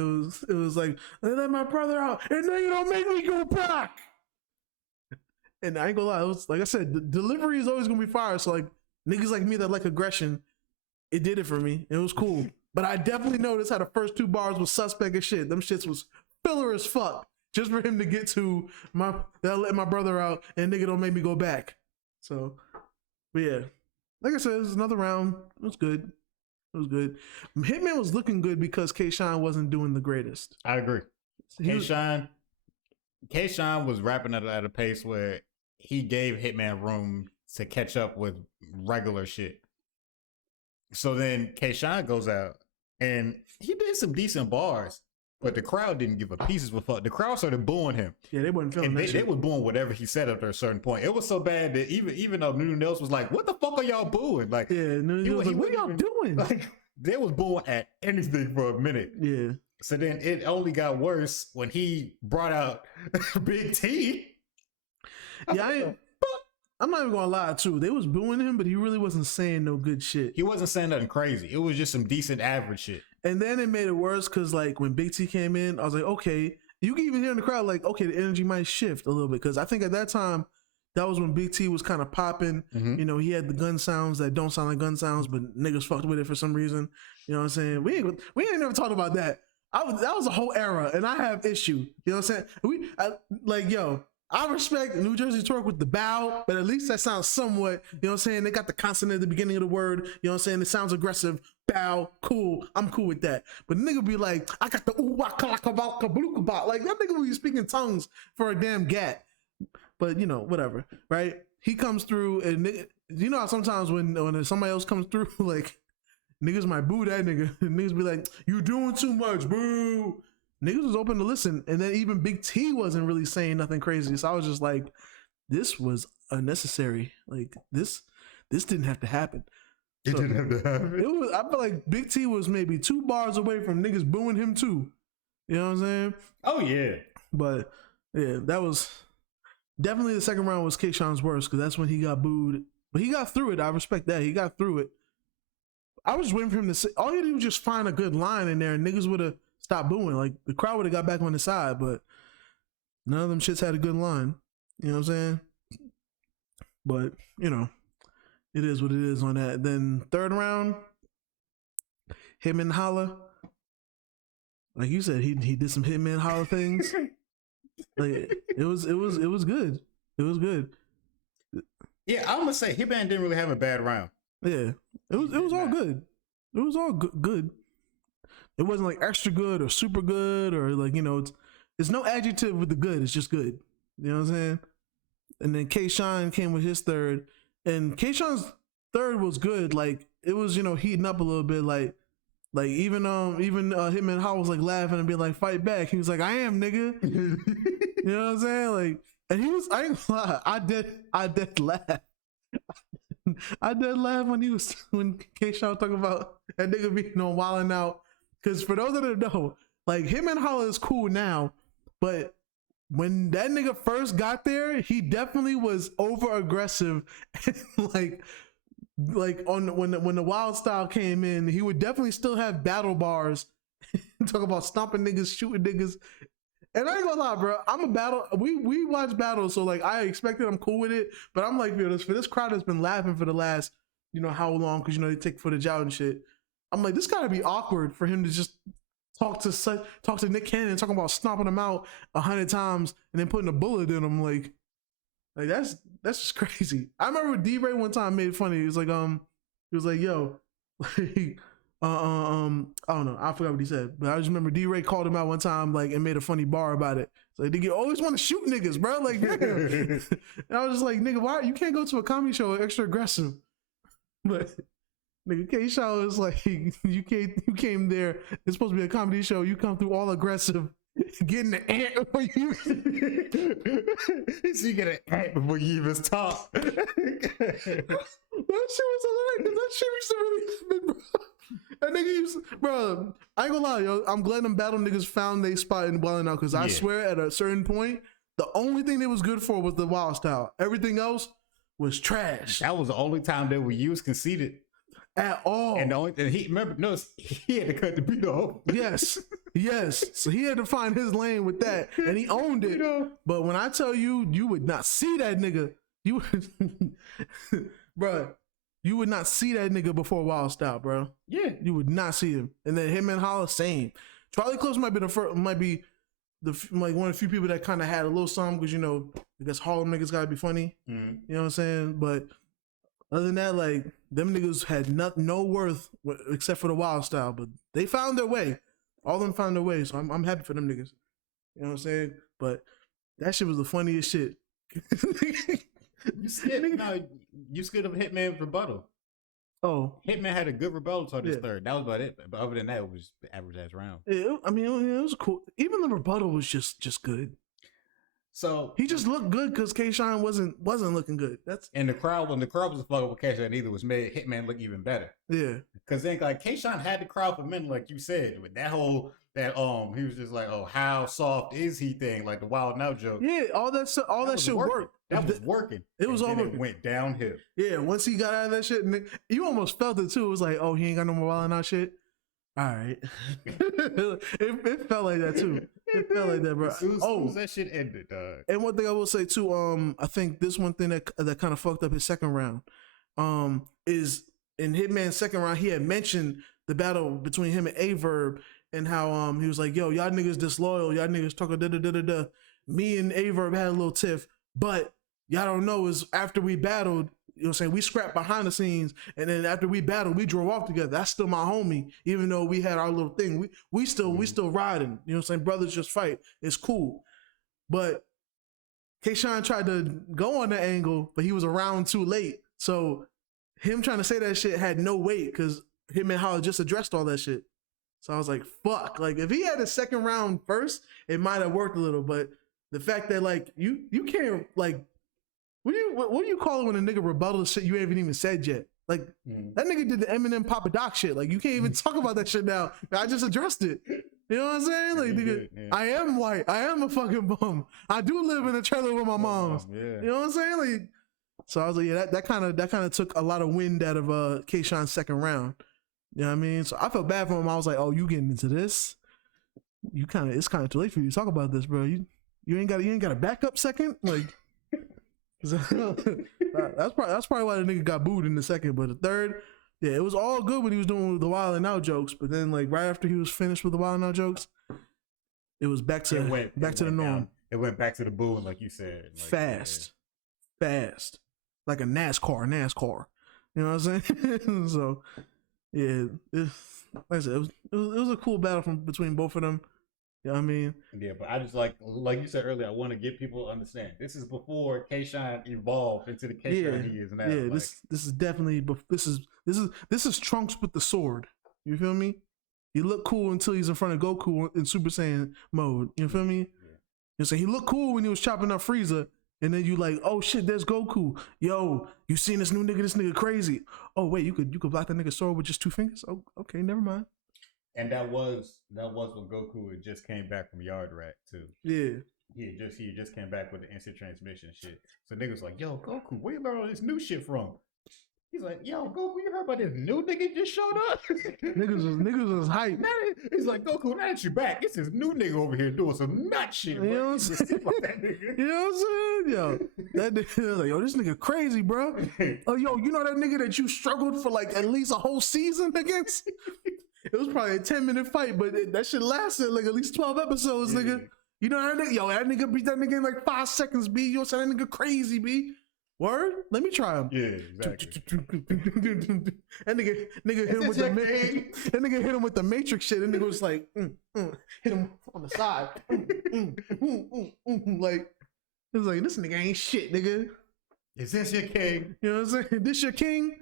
It was like, let my brother out, and then you don't make me go back. And I ain't gonna lie, it was like I said, the delivery is always gonna be fire. So like niggas like me that like aggression, it did it for me. It was cool. But I definitely noticed how the first 2 bars was suspect as shit. Them shits was filler as fuck. Just for him to get to that let my brother out and nigga don't make me go back. So, but yeah. Like I said, it was another round. It was good. It was good. Hitman was looking good because K-Shine wasn't doing the greatest. I agree. K-Shine was rapping at a pace where he gave Hitman room to catch up with regular shit. So then K-Shine goes out and he did some decent bars, but the crowd didn't give a piece of a fuck. The crowd started booing him. Yeah, they wasn't feeling that shit. They was booing whatever he said up to a certain point. It was so bad that even though New Nels was like, what the fuck are y'all booing? Like, yeah, New was like, what y'all doing? Like, they was booing at anything for a minute. Yeah. So then it only got worse when he brought out Big T. Yeah, I'm not even gonna lie too. They was booing him, but he really wasn't saying no good shit. He wasn't saying nothing crazy. It was just some decent average shit. And then it made it worse because like when Big T came in, I was like, okay, you can even hear in the crowd like, okay, the energy might shift a little bit because I think at that time that was when Big T was kind of popping. Mm-hmm. You know, he had the gun sounds that don't sound like gun sounds, but niggas fucked with it for some reason. You know what I'm saying? We ain't never talked about that. That was a whole era, and I have issue. You know what I'm saying? I respect New Jersey Twerk with the bow, but at least that sounds somewhat, you know what I'm saying? They got the consonant at the beginning of the word, you know what I'm saying? It sounds aggressive, bow, cool, I'm cool with that. But nigga be like, I got the ooh-wah-kalaka-balka-balka-ba. Like, that nigga will be speaking tongues for a damn gat. But, you know, whatever, right? He comes through, and you know how sometimes when somebody else comes through, like, niggas might boo that nigga. Niggas be like, you doing too much, boo. Niggas was open to listen, and then even Big T wasn't really saying nothing crazy. So I was just like, this was unnecessary. Like this didn't have to happen. It didn't have to happen. I feel like Big T was maybe 2 bars away from niggas booing him too. You know what I'm saying? Oh yeah. But yeah, that was definitely the second round was K-Shine's worst because that's when he got booed. But he got through it. I respect that. He got through it. I was waiting for him to say. All he did was just find a good line in there, and niggas would have stopped booing. Like the crowd would have got back on the side, but none of them shits had a good line. You know what I'm saying? But you know, it is what it is on that. Then third round, Hitman Holla. Like you said, he did some Hitman Holla things. Like it was good. It was good. Yeah, I'm gonna say Hitman didn't really have a bad round. Yeah, it was all good. It was all good. It wasn't like extra good or super good or like, you know, it's no adjective with the good. It's just good. You know what I'm saying? And then K-Shine came with his third, and K-Shine's third was good. Like it was, you know, heating up a little bit. Like even Hitman Holla was like laughing and being like, fight back. He was like, I am, nigga. You know what I'm saying? Like, and he was, I ain't gonna lie, I did laugh. I did laugh when K-Shine was talking about that nigga being on Wildin' Out. Cause for those that don't know, like Hitman Holla is cool now, but when that nigga first got there, he definitely was over aggressive. like on when the Wild Style came in, he would definitely still have battle bars. Talk about stomping niggas, shooting niggas. And I ain't gonna lie, bro. I'm a battle. We watch battles, so like I expected. I'm cool with it. But I'm like, for this crowd that's been laughing for the last, you know, how long? Because you know they take footage out and shit. I'm like, this gotta be awkward for him to just talk to Nick Cannon, talking about stomping him out 100 times and then putting a bullet in him. Like that's just crazy. I remember D-Ray one time made funny. He was like, yo, I don't know. I forgot what he said, but I just remember D-Ray called him out one time, like, and made a funny bar about it. So like, nigga, always want to shoot niggas, bro. Like, damn. And I was just like, nigga, why you can't go to a comedy show extra aggressive? But nigga, K-Shaw is like, you came there. It's supposed to be a comedy show. You come through all aggressive, getting the ant before you. So you get an ant before you even talk. That shit was hilarious. That shit used to really happen, bro. That nigga used, bro. I ain't gonna lie, yo. I'm glad them battle niggas found their spot in Wildin' Out, because I swear at a certain point, the only thing they was good for was the Wild Style. Everything else was trash. That was the only time they were used conceited at all. And the only thing he had to cut the beat off. Yes. So he had to find his lane with that, and he owned it. But when I tell you, you would not see that nigga. You would, bro. You would not see that nigga before Wild Style, bro. Yeah, you would not see him. And then Hitman Holla, same. Charlie Close might be like one of the few people that kind of had a little something, because you know, I guess Harlem niggas gotta be funny. Mm-hmm. You know what I'm saying? But other than that, like them niggas had no worth except for the Wild Style. But they found their way. All of them found their way. So I'm happy for them niggas. You know what I'm saying? But that shit was the funniest shit. You scared of Hitman's rebuttal. Oh, Hitman had a good rebuttal to this third. That was about it. But other than that, it was average ass round. I mean, it was cool. Even the rebuttal was just good. So he just looked good because K-Shine wasn't looking good. And the crowd, when the crowd was fucking with K-Shine, either was made Hitman look even better. Yeah, because then like K-Shine had the crowd for men, like you said, with that whole he was just like, oh, how soft is he thing, like the Wild Now joke. Yeah, all that shit worked. That was working. It was all working. It went downhill. Yeah, once he got out of that shit, you almost felt it too. It was like, oh, he ain't got no more Wild Now shit. All right, it felt like that too. It felt like that, bro. As soon as that shit ended, dog. And one thing I will say too, I think this one thing that kind of fucked up his second round, is in Hitman's second round, he had mentioned the battle between him and Averb, and how he was like, yo, y'all niggas disloyal, y'all niggas talking da. Me and Averb had a little tiff, but y'all don't know is after we battled, you know what I'm saying, we scrapped behind the scenes, and then after we battled, we drove off together. That's still my homie, even though we had our little thing. We still riding. You know what I'm saying? Brothers just fight. It's cool. But K-Shine tried to go on the angle, but he was around too late. So him trying to say that shit had no weight, because Hitman Holla just addressed all that shit. So I was like, fuck. Like, if he had a second round first, it might have worked a little. But the fact that, like, you can't, like, what do you call it when a nigga rebuttal shit you haven't even said yet? Like, that nigga did the Eminem Papa Doc shit. Like, you can't even talk about that shit now. I just addressed it. You know what I'm saying? Like, nigga, I am white. I am a fucking bum. I do live in a trailer with my moms. You know what I'm saying? Like, so I was like, yeah, that kind of took a lot of wind out of K-Shine's second round. You know what I mean? So I felt bad for him. I was like, oh, you getting into this? It's kind of too late for you to talk about this, bro. You ain't got a backup second? Like, that's probably why the nigga got booed in the second. But the third, yeah, it was all good when he was doing the Wild and Out jokes. But then, like, right after he was finished with the Wild and Out jokes, it was back to the norm. It went back to the booing, like you said. Like, fast, like a NASCAR. You know what I'm saying? So, yeah, like I said, it was a cool battle between both of them. You know what I mean? Yeah, but I just like you said earlier, I want to get people to understand. This is before K-Shine evolved into the K-Shine he is now. Yeah, like, this is definitely this is Trunks with the sword. You feel me? He looked cool until he's in front of Goku in Super Saiyan mode. You feel me? Yeah. You say he looked cool when he was chopping up Frieza, and then you like, oh shit, there's Goku. Yo, you seen this new nigga? This nigga crazy. Oh wait, you could block that nigga's sword with just 2 fingers? Oh, okay, never mind. And that was when Goku had just came back from Yard Rat too. Yeah. He just came back with the instant transmission shit. So niggas like, yo, Goku, where you learn all this new shit from? He's like, yo, Goku, you heard about this new nigga just showed up? niggas was hype. He's like, Goku, now that you back, it's this new nigga over here doing some nut shit. You know what I'm saying? You know what I'm saying? Yo, that nigga like, yo, this nigga crazy, bro. Oh, yo, you know that nigga that you struggled for like at least a whole season against? It was probably a 10-minute fight, but that shit lasted like at least 12 episodes, nigga. You know that nigga? Yo, that nigga beat that nigga in like 5 seconds, B. You know that nigga crazy, B. Word? Let me try him. Yeah, exactly. That nigga hit him with that nigga hit him with the Matrix shit. And nigga was like, hit him on the side. Like, it was like, this nigga ain't shit, nigga. Is this your king? You know what I'm saying? This your king?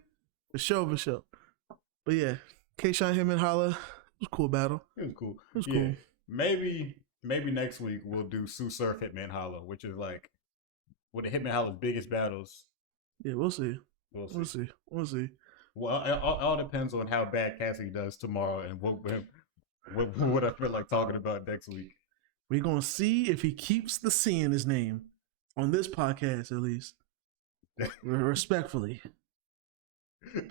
For sure. But yeah, K-Shine, Hitman Holla. It was a cool battle. It was cool. Maybe next week we'll do Sue Surf Hitman Holla, which is like one of Hitman Holla's biggest battles. Yeah, we'll see. We'll see. Well, it all depends on how bad Cassidy does tomorrow and what I feel like talking about next week. We're gonna see if he keeps the C in his name on this podcast, at least. Respectfully.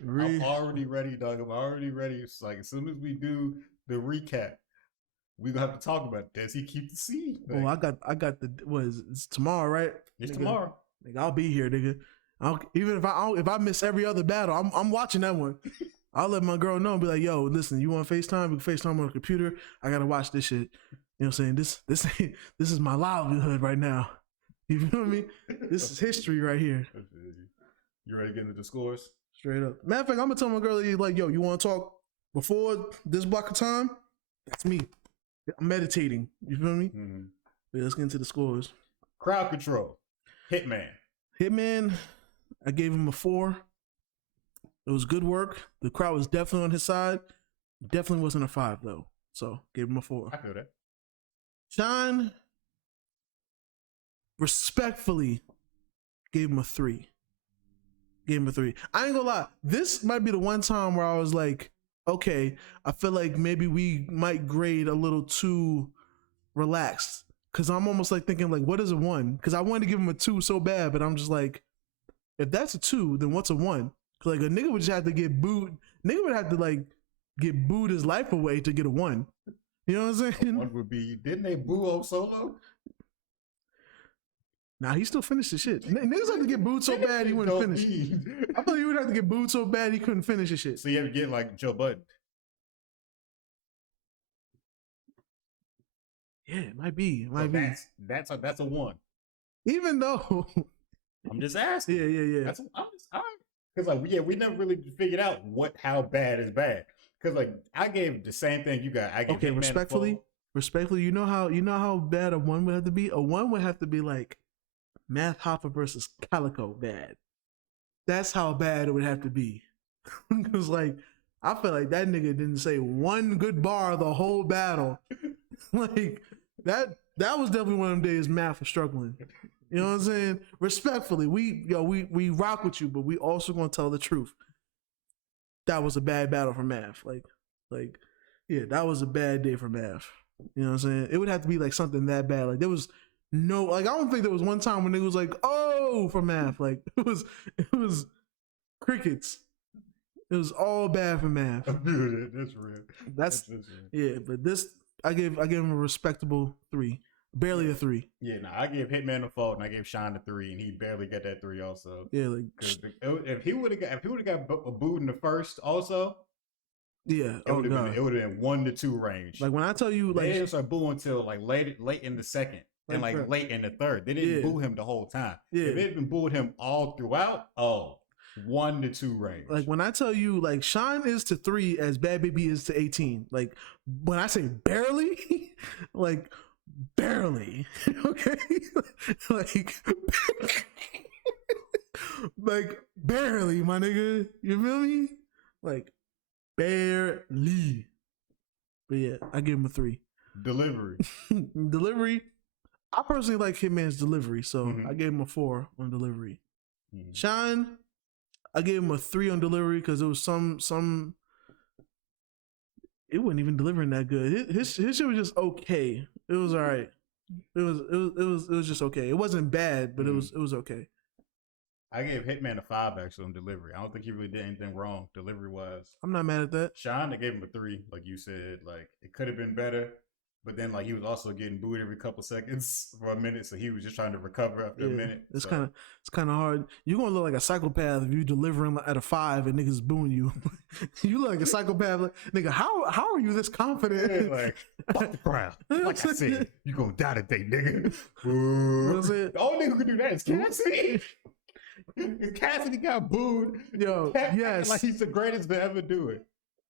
I'm already ready, dog. I'm already ready. It's like as soon as we do the recap, we're gonna have to talk about does he keep the seed? Oh, I got the it's tomorrow, right? It's nigga, tomorrow. Nigga, I'll be here, nigga. Even if I miss every other battle, I'm watching that one. I'll let my girl know and be like, yo, listen, you want FaceTime? We can FaceTime on the computer. I gotta watch this shit. You know what I'm saying? This is my livelihood right now. You feel me? This is history right here. You ready to get into the scores? Straight up. Matter of fact, I'm gonna tell my girl like, yo, you wanna talk before this block of time? That's me. I'm meditating. You feel me? Mm-hmm. Yeah, let's get into the scores. Crowd control. Hitman. I gave him a 4. It was good work. The crowd was definitely on his side. Definitely wasn't a 5 though. So gave him a 4. I feel that. Shine, respectfully, gave him a 3. I ain't gonna lie. This might be the one time where I was like, okay, I feel like maybe we might grade a little too relaxed. Cause I'm almost like thinking like, what is a 1? Cause I wanted to give him a 2 so bad, but I'm just like, if that's a 2, then what's a 1? Cause like a nigga would just have to get booed. Nigga would have to like get booed his life away to get a 1. You know what I'm saying? A 1 would be, didn't they boo on Solo? Nah, he still finished the shit. Niggas have to get booed so bad he wouldn't finish. I thought he would have to get booed so bad he couldn't finish the shit. So you ever get like Joe Budden? Yeah, it might be. That's a 1. Even though I'm just asking. Yeah. I'm just because like we never really figured out how bad is bad. Because like I gave the same thing you got. I gave respectfully, you know how bad a 1 would have to be. A 1 would have to be like Math Hoffa versus Calico bad. That's how bad it would have to be. Because like I feel like that nigga didn't say one good bar the whole battle. Like that was definitely one of them days Math was struggling. You know what I'm saying? Respectfully, we rock with you, but we also gonna tell the truth. That was a bad battle for Math. Like, yeah, that was a bad day for Math. You know what I'm saying? It would have to be like something that bad. Like there was no, like I don't think there was one time when it was like, oh, for Math. Like it was crickets. It was all bad for math. Dude, that's real. That's real. yeah, but this I gave him a respectable 3, barely a 3. Yeah, no, I gave Hitman a 4 and I gave Sean a 3, and he barely got that 3 also. Yeah, like if he would have got booed in the first also, yeah, it would have been 1 to 2 range. Like when I tell you, like they didn't start booing until like late in the second and like late in the third. They didn't boo him the whole time. Yeah, if they had been booing him all throughout, 1 to 2 range. Like when I tell you, like Sean is to 3 as Bhad Bhabie is to 18. Like when I say barely, like barely, okay, like barely, my nigga. You feel me? Like barely. But yeah, I give him a 3. Delivery. Delivery. I personally like Hitman's delivery, so I gave him a 4 on delivery. Sean, I gave him a 3 on delivery because it was some. It wasn't even delivering that good. His shit was just okay. It was all right. It was just okay. It wasn't bad, but it was okay. I gave Hitman a 5 actually on delivery. I don't think he really did anything wrong delivery wise. I'm not mad at that. Sean, I gave him a 3, like you said. Like it could have been better, but then like he was also getting booed every couple seconds for a minute, so he was just trying to recover after a minute. It's kind of hard. You're gonna look like a psychopath if you delivering at a 5 and niggas booing you. You look like a psychopath, like, nigga. How are you this confident? Yeah, like fuck the crowd. Like I said, you gonna die today, nigga. The only nigga who can do that is Cassidy. Cassidy got booed. Yo, yes, like he's the greatest to ever do it.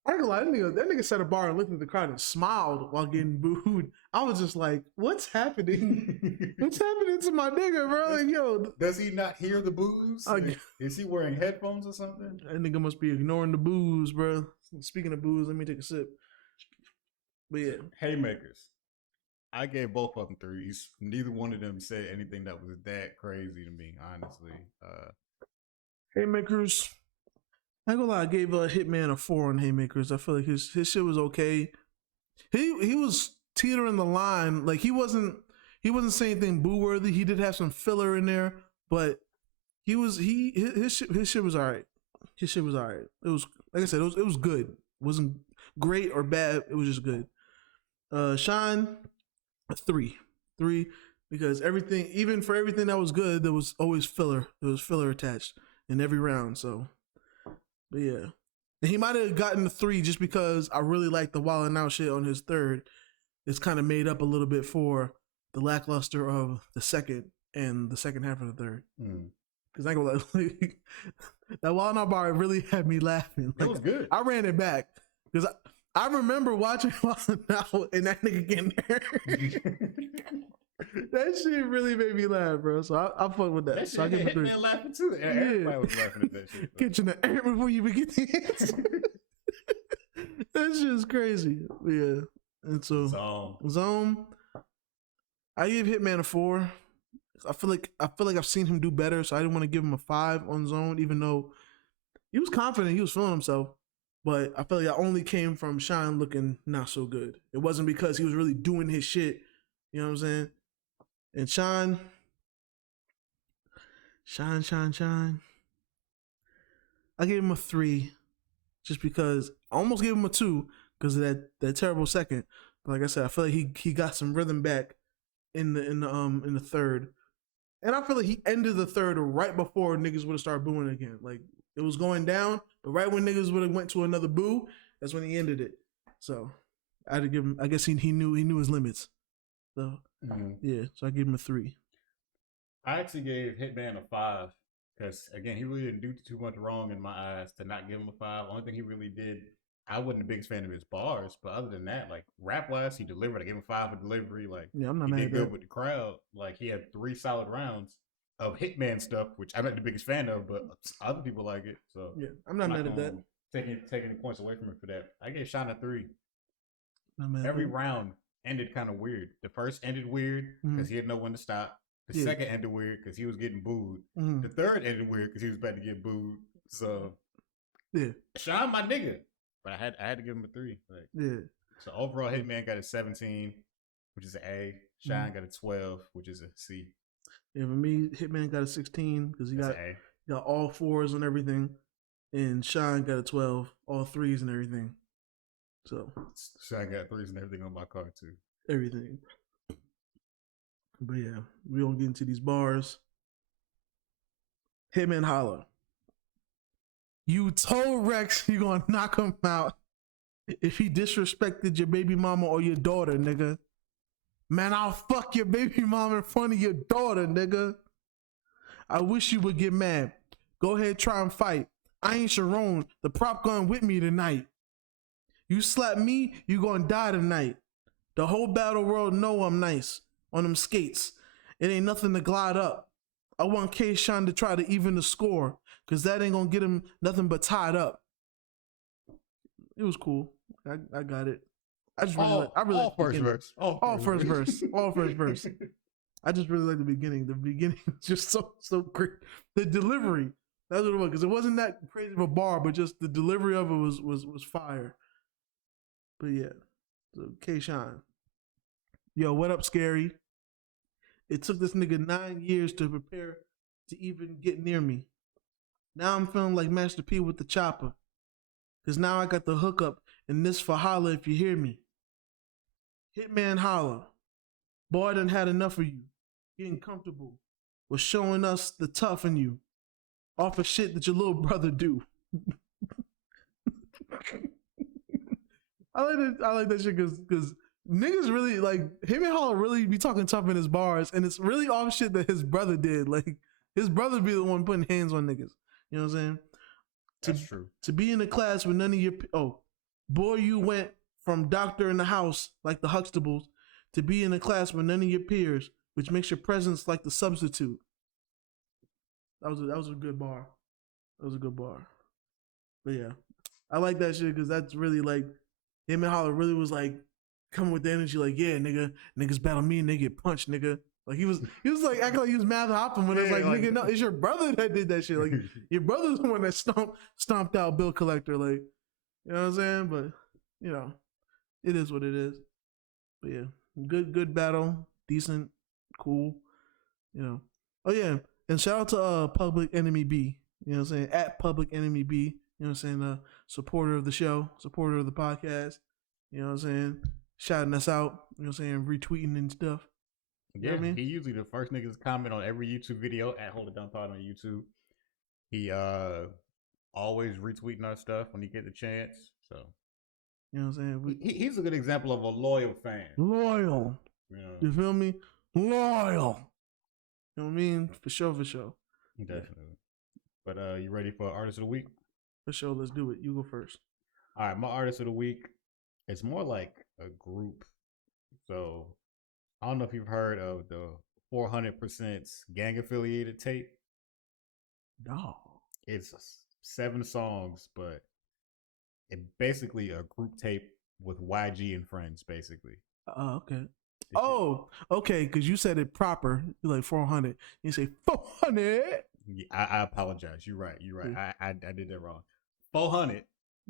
I ain't gonna lie, that nigga set a bar and looked at the crowd and smiled while getting booed. I was just like, what's happening? What's happening to my nigga, bro? Like, yo. Does he not hear the boos? Is he wearing headphones or something? That nigga must be ignoring the boos, bro. Speaking of boos, let me take a sip. But yeah. Haymakers. I gave both of them 3s. Neither one of them said anything that was that crazy to me, honestly. Haymakers. I ain't gonna lie, I gave Hitman a 4 on Haymakers. I feel like his shit was okay. He was teetering the line. Like he wasn't saying anything boo worthy. He did have some filler in there, but his shit was alright. His shit was alright. It was, like I said, it was good. It wasn't great or bad. It was just good. Sean, a 3, because everything, even for everything that was good, there was always filler. There was filler attached in every round. So, but yeah, and he might have gotten the 3 just because I really liked the Wild 'N Out shit on his third. It's kind of made up a little bit for the lackluster of the second and the second half of the third. Because I go like that Wild 'N Out bar really had me laughing. Like, it was good. I ran it back because I remember watching Wild 'N Out and that nigga getting there. That shit really made me laugh, bro. So I fuck with that. So I give him a 3. Hitman laughing too. Everybody was laughing at that shit. Catching the air before you begin the answer. That shit is crazy. Yeah. And so Zone. I give Hitman a 4. I feel like I've seen him do better, so I didn't want to give him a 5 on Zone, even though he was confident, he was feeling himself. But I feel like that only came from Sean looking not so good. It wasn't because he was really doing his shit. You know what I'm saying? And Sean. I gave him a 3 just because I almost gave him a 2 because of that terrible second. But like I said, I feel like he got some rhythm back in the third. And I feel like he ended the third right before niggas would have started booing again. Like it was going down, but right when niggas would have went to another boo, that's when he ended it. So I had to give him, I guess he knew his limits. So yeah, so I gave him a 3. I actually gave Hitman a 5 because again, he really didn't do too much wrong in my eyes to not give him a 5. Only thing he really did, I wasn't the biggest fan of his bars, but other than that, like rap wise, he delivered. I gave him 5 for delivery. Like yeah, I'm not mad he at did that. good with the crowd. Like he had 3 solid rounds of Hitman stuff, which I'm not the biggest fan of, but other people like it. So yeah, I'm not mad at that. Taking the points away from it for that. I gave Sean a 3. Not Every round ended kind of weird. The first ended weird because he didn't know when to stop. The second ended weird because he was getting booed. The third ended weird because he was about to get booed. So yeah, Sean, my nigga, but I had to give him a 3. Like, yeah. So overall, Hitman got a 17, which is an A. Sean got a 12, which is a C. Yeah, for me, Hitman got a 16 because he got all 4s and everything. and Sean got a 12, all threes and everything. So I got threes and everything on my card too. Everything. But yeah, we don't get into these bars. Hitman Holla. You told Rex you gonna knock him out if he disrespected your baby mama or your daughter, nigga. Man, I'll fuck your baby mama in front of your daughter, nigga. I wish you would get mad. Go ahead, try and fight. I ain't Sharon, the prop gun with me tonight. You slap me, you gonna die tonight. The whole battle world know I'm nice on them skates. It ain't nothing to glide up. I want K-Shine to try to even the score, cause that ain't gonna get him nothing but tied up. It was cool. I got it. I just really all first verse. All first verse. I just really like the beginning. The beginning was just so great. The delivery. That's what it was. Because it wasn't that crazy of a bar, but just the delivery of it was fire. But yeah. So K-Shine. Yo, what up, Scary? It took this nigga 9 years to prepare to even get near me. Now I'm feeling like Master P with the chopper. Cause now I got the hookup and this for holla if you hear me. Hitman Holla. Boy, I done had enough of you. Getting comfortable with showing us the tough in you. Off of shit that your little brother do. I like that shit cause niggas really like Hitman Holla really be talking tough in his bars, and it's really off shit that his brother did. Like his brother be the one putting hands on niggas. You know what I'm saying? That's true. To be in a class with none of your boy, you went from doctor in the house like the Huxtables to be in a class with none of your peers, which makes your presence like the substitute. That was a good bar. That was a good bar. But yeah, I like that shit because that's really like him and Holla really was like coming with the energy like, yeah, niggas battle me and they get punched, nigga. Like he was like acting like he was mad hopping when it's like, nigga, no, it's your brother that did that shit. Like your brother's the one that stomped out Bill Collector. Like, you know what I'm saying? But you know, it is what it is. But yeah, good battle, decent, cool. You know. Oh yeah, and shout out to Public Enemy B. You know what I'm saying? At Public Enemy B. You know what I'm saying? Supporter of the show, supporter of the podcast. You know what I'm saying? Shouting us out. You know what I'm saying? Retweeting and stuff. Yeah, I mean? He usually the first niggas comment on every YouTube video at Hold It Down Pod on YouTube. He always retweeting our stuff when he get the chance. So you know what I'm saying? He's a good example of a loyal fan. Loyal. You know? You feel me? Loyal. You know what I mean? For sure. Definitely. But you ready for Artist of the Week? For sure, let's do it. You go first. All right, my Artist of the Week, it's more like a group. So I don't know if you've heard of the 400% gang affiliated tape. No. It's 7 songs, but it's basically a group tape with YG and friends, basically. Oh, okay. Okay, because you said it proper. You're like 400. You say 400. Yeah, I apologize. You're right. Yeah. I did that wrong. 400.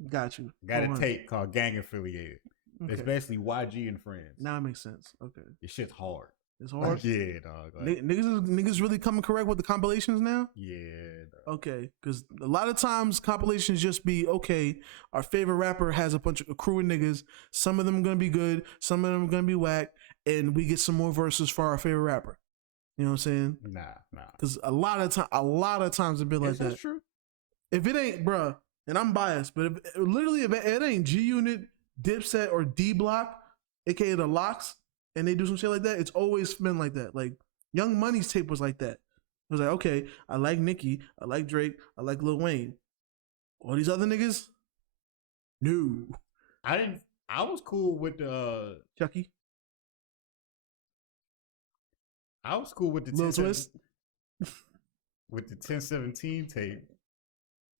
Got you. Got a tape called Gang Affiliated. Okay. It's basically YG and friends. Now it makes sense. Okay. This shit's hard. It's hard? Yeah, dog. Like, niggas really coming correct with the compilations now? Yeah, dog. Okay, because a lot of times compilations just be, okay, our favorite rapper has a crew of niggas. Some of them are going to be good. Some of them are going to be whack. And we get some more verses for our favorite rapper. You know what I'm saying? Nah. Because a lot of times it be like that. That's true. If it ain't, bruh, and I'm biased, but if it ain't G Unit, Dipset, or D Block, aka the Locks, and they do some shit like that, it's always been like that. Like Young Money's tape was like that. It was like, okay, I like Nicki, I like Drake, I like Lil Wayne. All these other niggas, no. I was cool with Chucky. I was cool with the Lil Twist. With the 1017 tape.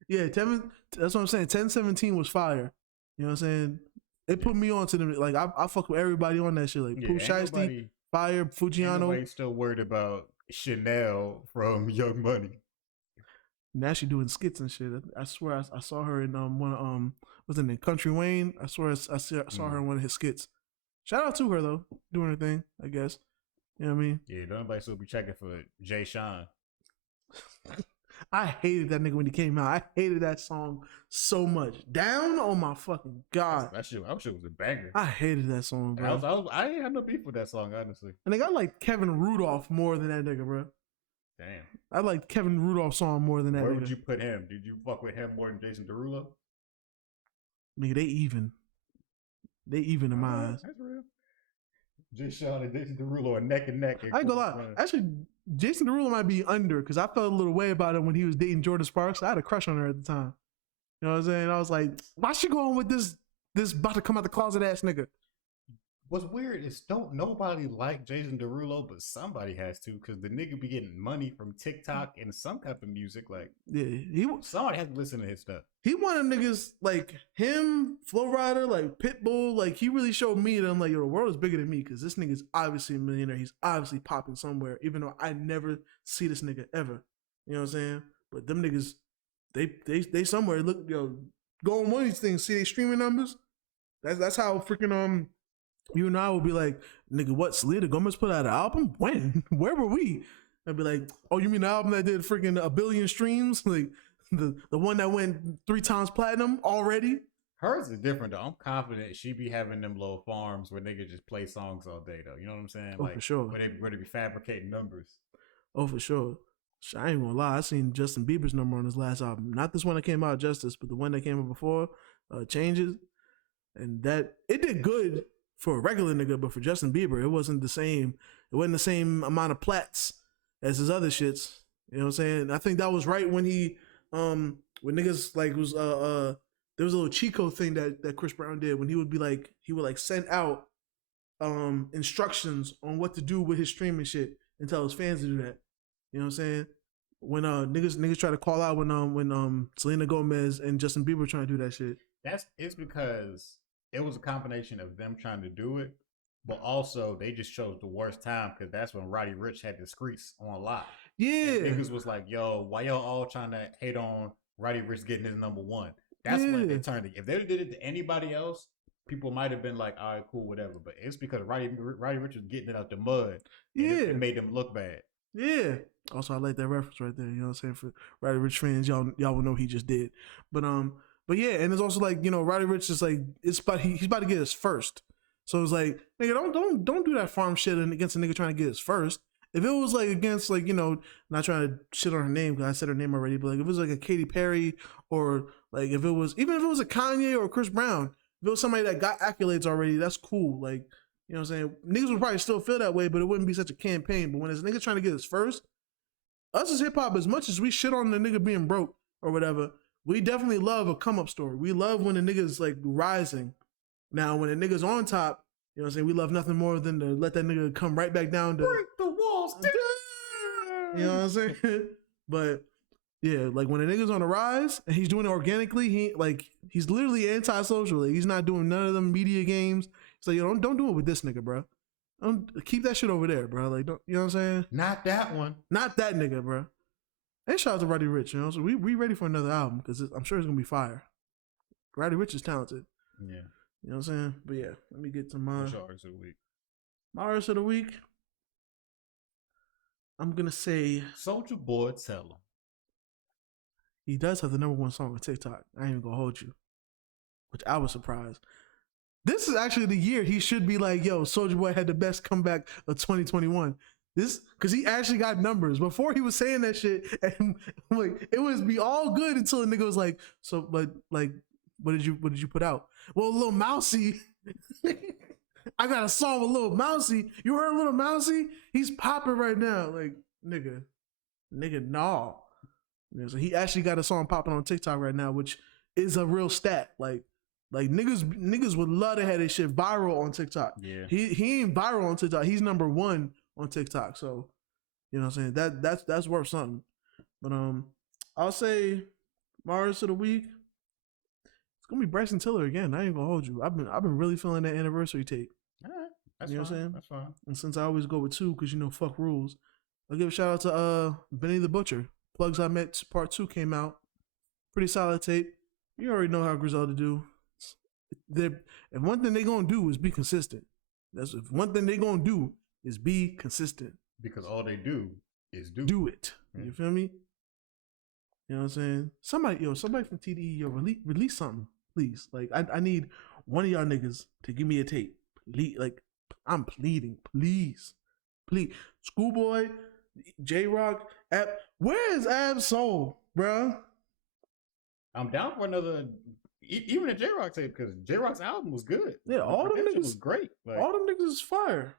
Yeah, that's what I'm saying. 1017 was fire. You know what I'm saying? It put me on to them. Like I fuck with everybody on that shit. Like Pooh Shiesty, Fire, Fujiano. Nobody's still worried about Chanel from Young Money. Now she doing skits and shit. I swear I saw her in one was it in Country Wayne? I swear I saw her in one of his skits. Shout out to her though, doing her thing. I guess. You know what I mean? Yeah, nobody still be checking for Jay Sean. I hated that nigga when he came out. I hated that song so much. Down, oh my fucking god. That shit was a banger. I hated that song, bro. I ain't had no beef with that song, honestly. And I like Kevin Rudolph more than that nigga, bro. Damn. I like Kevin Rudolph's song more than that Where nigga. would you put him? Did you fuck with him more than Jason Derulo? Nigga, they even. They even in my eyes. That's real. Just Sean and Jason Derulo are neck and neck. I ain't gonna lie. Actually, Jason Derulo might be under because I felt a little way about him when he was dating Jordan Sparks. I had a crush on her at the time. You know what I'm saying? I was like, why she going with this about to come out the closet ass nigga? What's weird is don't nobody like Jason Derulo, but somebody has to because the nigga be getting money from TikTok and some type of music. Like, yeah, somebody has to listen to his stuff. He one of them niggas like him, Flow Rider, like Pitbull. Like he really showed me that I'm like, yo, the world is bigger than me because this nigga's obviously a millionaire. He's obviously popping somewhere, even though I never see this nigga ever. You know what I'm saying? But them niggas, they somewhere. Look, yo, go on one of these things, see they streaming numbers. That's how freaking you and I will be like, nigga, what? Selena Gomez put out an album? When? Where were we? I'd be like, oh, you mean the album that did freaking 1 billion streams? Like the one that went 3 times platinum already? Hers is different though. I'm confident she be having them little farms where niggas just play songs all day though. You know what I'm saying? Oh, like, for sure. Where they be fabricating numbers. Oh, for sure. I ain't gonna lie. I seen Justin Bieber's number on his last album. Not this one that came out, Justice, but the one that came out before, Changes. And that, it did good for a regular nigga, but for Justin Bieber, it wasn't the same. It wasn't the same amount of plats as his other shits. You know what I'm saying? I think that was right when he, when niggas like was, there was a little Chico thing that Chris Brown did when he would send out, instructions on what to do with his streaming shit and tell his fans to do that. You know what I'm saying? When niggas try to call out when Selena Gomez and Justin Bieber trying to do that shit. It's because it was a combination of them trying to do it, but also they just chose the worst time because that's when Roddy Ricch had the streets on lock. Yeah. And niggas was like, yo, why y'all all trying to hate on Roddy Ricch getting his #1? That's when they turned it. If they did it to anybody else, people might have been like, all right, cool, whatever. But it's because Roddy Ricch was getting it out the mud. And it made them look bad. Yeah. Also, I like that reference right there. You know what I'm saying? For Roddy Ricch fans, y'all will know he just did. But yeah, and it's also like, you know, Roddy Ricch is like, he's about to get his first. So it's like, nigga, don't do that farm shit against a nigga trying to get his first. If it was like against, like, you know, not trying to shit on her name because I said her name already, but like if it was like a Katy Perry or like even if it was a Kanye or a Chris Brown, if it was somebody that got accolades already, that's cool. Like, you know what I'm saying? Niggas would probably still feel that way, but it wouldn't be such a campaign. But when it's a nigga trying to get his first, us as hip hop, as much as we shit on the nigga being broke or whatever, we definitely love a come up story. We love when the nigga's like rising. Now, when the nigga's on top, you know what I'm saying? We love nothing more than to let that nigga come right back down to break the walls down. You know what I'm saying? But yeah, like when the nigga's on the rise and he's doing it organically, he's literally antisocial. Like, he's not doing none of them media games. So don't do it with this nigga, bro. Don't keep that shit over there, bro. Like, don't, you know what I'm saying? Not that one. Not that nigga, bro. And shout out to Roddy Ricch, you know. So we ready for another album because I'm sure it's gonna be fire. Roddy Ricch is talented. Yeah. You know what I'm saying? But yeah, let me get to mine. What's your artist of the week? My artist of the week, I'm gonna say Soulja Boy, tell him. He does have the #1 song on TikTok. I ain't even gonna hold you. Which I was surprised. This is actually the year he should be like, yo, Soulja Boy had the best comeback of 2021. This, because he actually got numbers. Before he was saying that shit, and like it was be all good until the nigga was like, so, but like, what did you put out? Well, Lil Mousy, I got a song with Lil Mousy. You heard Lil Mousy? He's popping right now. Like, nigga, nah. You know, so he actually got a song popping on TikTok right now, which is a real stat. Like niggas would love to have this shit viral on TikTok. Yeah. He ain't viral on TikTok. He's #1 on TikTok. So, you know what I'm saying? That's worth something. But I'll say my artist of the week, it's gonna be Bryson Tiller again. I ain't gonna hold you. I've been really feeling that anniversary tape. All right. That's you know fine. what I'm saying? That's fine. And since I always go with 2, because you know fuck rules, I'll give a shout out to Benny the Butcher. Plugs I Met Part 2 came out. Pretty solid tape. You already know how Griselda do. And one thing they gonna do is be consistent. That's one thing they gonna do is be consistent. Because all they do is do it. Yeah. You feel me? You know what I'm saying? Somebody from TDE, release something, please. Like, I need one of y'all niggas to give me a tape. Like, I'm pleading, please. Schoolboy, J Rock, where is Ab Soul, bro? I'm down for another, even a J Rock tape, because J Rock's album was good. Yeah, all them niggas was great. Like, all them niggas is fire.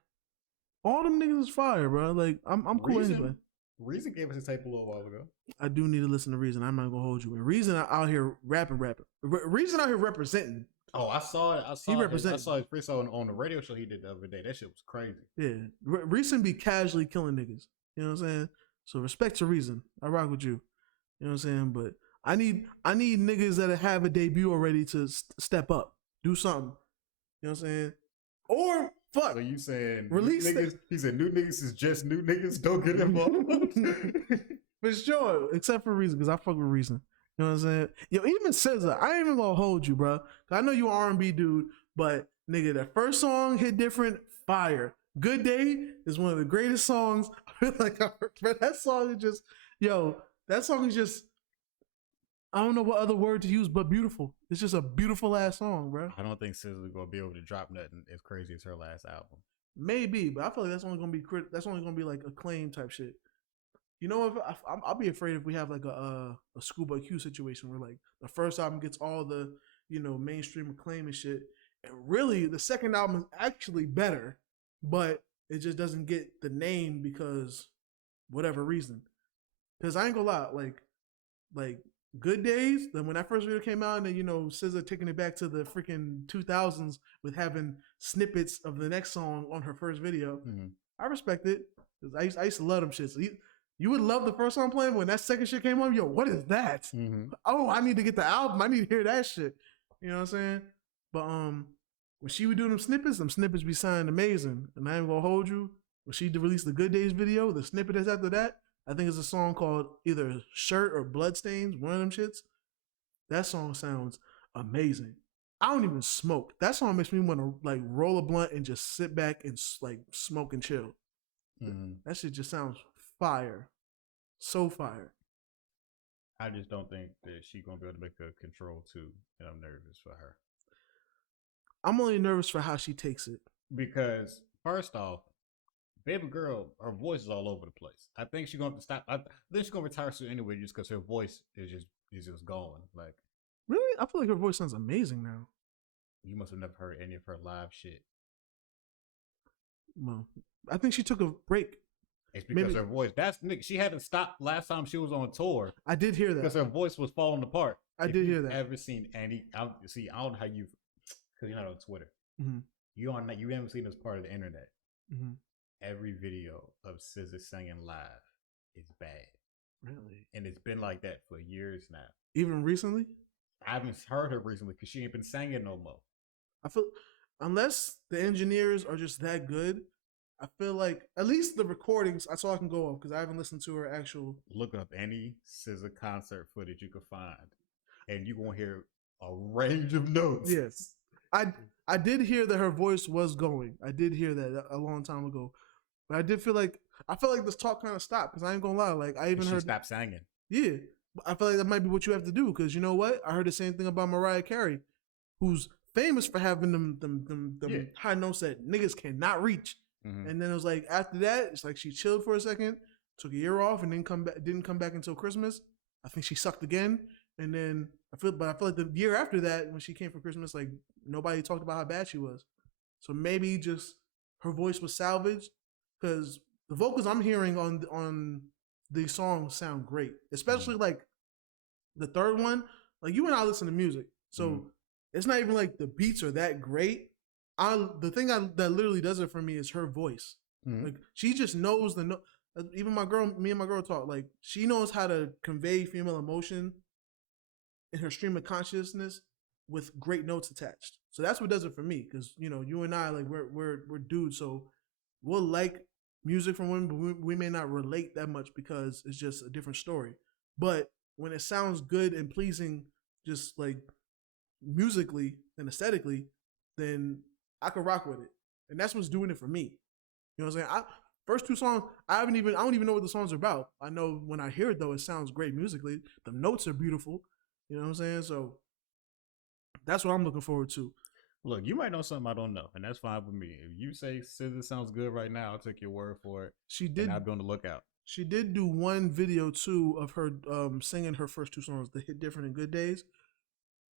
All them niggas is fire, bro. Like, I'm cool anyway. Reason gave us a tape a little while ago. I do need to listen to Reason. I'm not gonna hold you. Reason out here rapping. Reason out here representing. Oh, I saw it. I saw his freestyle on the radio show he did the other day. That shit was crazy. Yeah, Reason be casually killing niggas. You know what I'm saying? So respect to Reason. I rock with you. You know what I'm saying? But I need niggas that have a debut already to step up, do something. You know what I'm saying? Or fuck. So you saying release niggas? He said new niggas is just new niggas. Don't get involved. For sure, except for Reason, because I fuck with Reason. You know what I'm saying? Yo, even SZA, I ain't even gonna hold you, bro. I know you an R&B dude, but nigga, that first song hit different. Fire. Good Day is one of the greatest songs. Like, that song is just, that song is just, I don't know what other word to use but beautiful. It's just a beautiful ass song, bro. I don't think SZA's gonna be able to drop nothing as crazy as her last album. Maybe, but I feel like that's only gonna be like acclaim type shit. You know, I'll be afraid if we have like a Schoolboy Q situation where like the first album gets all the mainstream acclaim and shit, and really the second album is actually better, but it just doesn't get the name because whatever reason. Because I ain't gonna lie, like Good Days, then when that first video came out, and then SZA taking it back to the freaking 2000s with having snippets of the next song on her first video, I respect it. Cause I used to love them shits. You would love the first song playing when that second shit came on. Yo, what is that? Mm-hmm. Oh, I need to get the album. I need to hear that shit. You know what I'm saying? But when she would do them snippets be sounding amazing. And I ain't gonna hold you. When she released the Good Days video, the snippet that's after that, I think it's a song called either Shirt or Bloodstains, one of them shits. That song sounds amazing. I don't even smoke. That song makes me want to like roll a blunt and just sit back and like smoke and chill. Mm-hmm. That shit just sounds fire. So fire. I just don't think that she's gonna be able to make a Control 2, and I'm nervous for her. I'm only nervous for how she takes it. Because first off, baby girl, her voice is all over the place. I think she's gonna stop. I think she's gonna retire soon anyway, just because her voice is just gone. Like, really, I feel like her voice sounds amazing now. You must have never heard any of her live shit. Well, I think she took a break. It's because her voice. She hadn't stopped last time she was on tour. I did hear that because her voice was falling apart. I did hear that. Ever seen Andy? I don't know how you, because you're not on Twitter. Mm-hmm. You haven't seen this part of the internet. Mm-hmm. Every video of SZA singing live is bad. Really? And it's been like that for years now. Even recently? I haven't heard her recently because she ain't been singing no more. I feel, unless the engineers are just that good, I feel like at least the recordings, that's all I can go off because I haven't listened to her actual. Look up any SZA concert footage you can find, and you're gonna hear a range of notes. Yes, I did hear that her voice was going. I did hear that a long time ago, but I felt like this talk kind of stopped because I ain't gonna lie. Like I even heard stop singing. Yeah, I feel like that might be what you have to do because you know what? I heard the same thing about Mariah Carey, who's famous for having them high notes that niggas cannot reach. Mm-hmm. And then it was like after that, it's like she chilled for a second, took a year off, and then didn't come back until Christmas. I think she sucked again, and then I feel like the year after that, when she came for Christmas, like nobody talked about how bad she was. So maybe just her voice was salvaged because the vocals I'm hearing on these songs sound great, especially like the third one. Like you and I listen to music, so it's not even like the beats are that great. The thing that literally does it for me is her voice. Mm-hmm. Like she just knows even me and my girl talk, like she knows how to convey female emotion in her stream of consciousness with great notes attached. So that's what does it for me. Cause you and I, like we're dudes. So we'll like music from women, but we may not relate that much because it's just a different story. But when it sounds good and pleasing, just like musically and aesthetically, then I could rock with it. And that's what's doing it for me. You know what I'm saying? First two songs, I don't even know what the songs are about. I know when I hear it though, it sounds great musically. The notes are beautiful. You know what I'm saying? So that's what I'm looking forward to. Look, you might know something I don't know, and that's fine with me. If you say SZA sounds good right now, I'll take your word for it. She did. And I'll be on the lookout. She did do one video too of her singing her first two songs, "The Hit Different" and "Good Days,"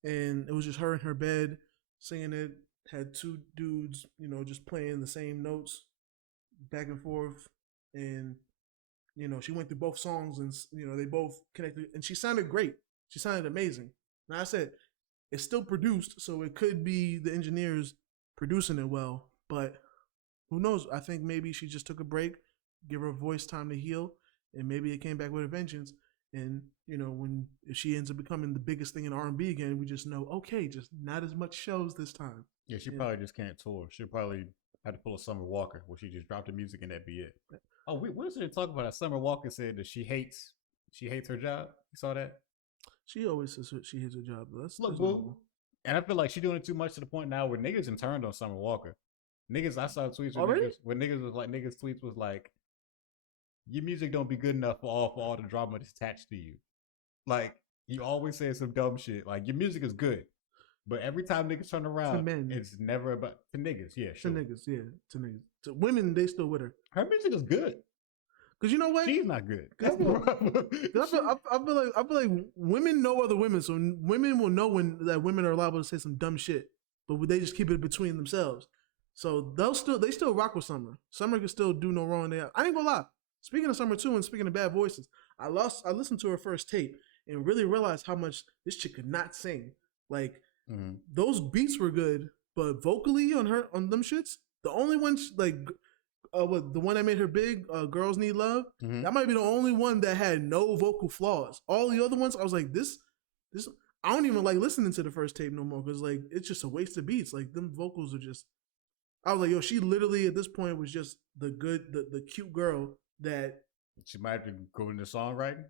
and it was just her in her bed singing it. Had two dudes, you know, just playing the same notes back and forth, and you know, she went through both songs, and you know, they both connected, and she sounded great. She sounded amazing. Now I said it's still produced, so it could be the engineers producing it well, but who knows? I think maybe she just took a break, give her voice time to heal, and maybe it came back with a vengeance. And you know, if she ends up becoming the biggest thing in R&B again, we just know, okay, just not as much shows this time. Yeah, she probably just can't tour. She probably had to pull a Summer Walker where she just dropped the music and that'd be it. Oh, what was it talk about? Summer Walker said that she hates her job. You saw that? She always says she hates her job. That's look, boo. And I feel like she's doing it too much to the point now where niggas have turned on Summer Walker. Niggas, I saw tweets where niggas was like, niggas tweets was like, your music don't be good enough for all the drama that's attached to you. Like, you always say some dumb shit. Like, your music is good. But every time niggas turn around, it's never about to niggas. Yeah, sure. To niggas, yeah, to niggas. To women, they still with her. Her music is good. Cause you know what? She's not good. I feel like women know other women, so women will know when that women are liable to say some dumb shit, but they just keep it between themselves. So they still rock with Summer. Summer can still do no wrong there. I ain't gonna lie. Speaking of Summer too, and speaking of bad voices, I listened to her first tape and really realized how much this chick could not sing. Like those beats were good, but vocally on them shits, the only one the one that made her big, Girls Need Love, that might be the only one that had no vocal flaws. All the other ones, I was like, this, I don't even like listening to the first tape no more because like it's just a waste of beats. Like them vocals are just, I was like, yo, she literally at this point was just the cute girl that she might be going into songwriting.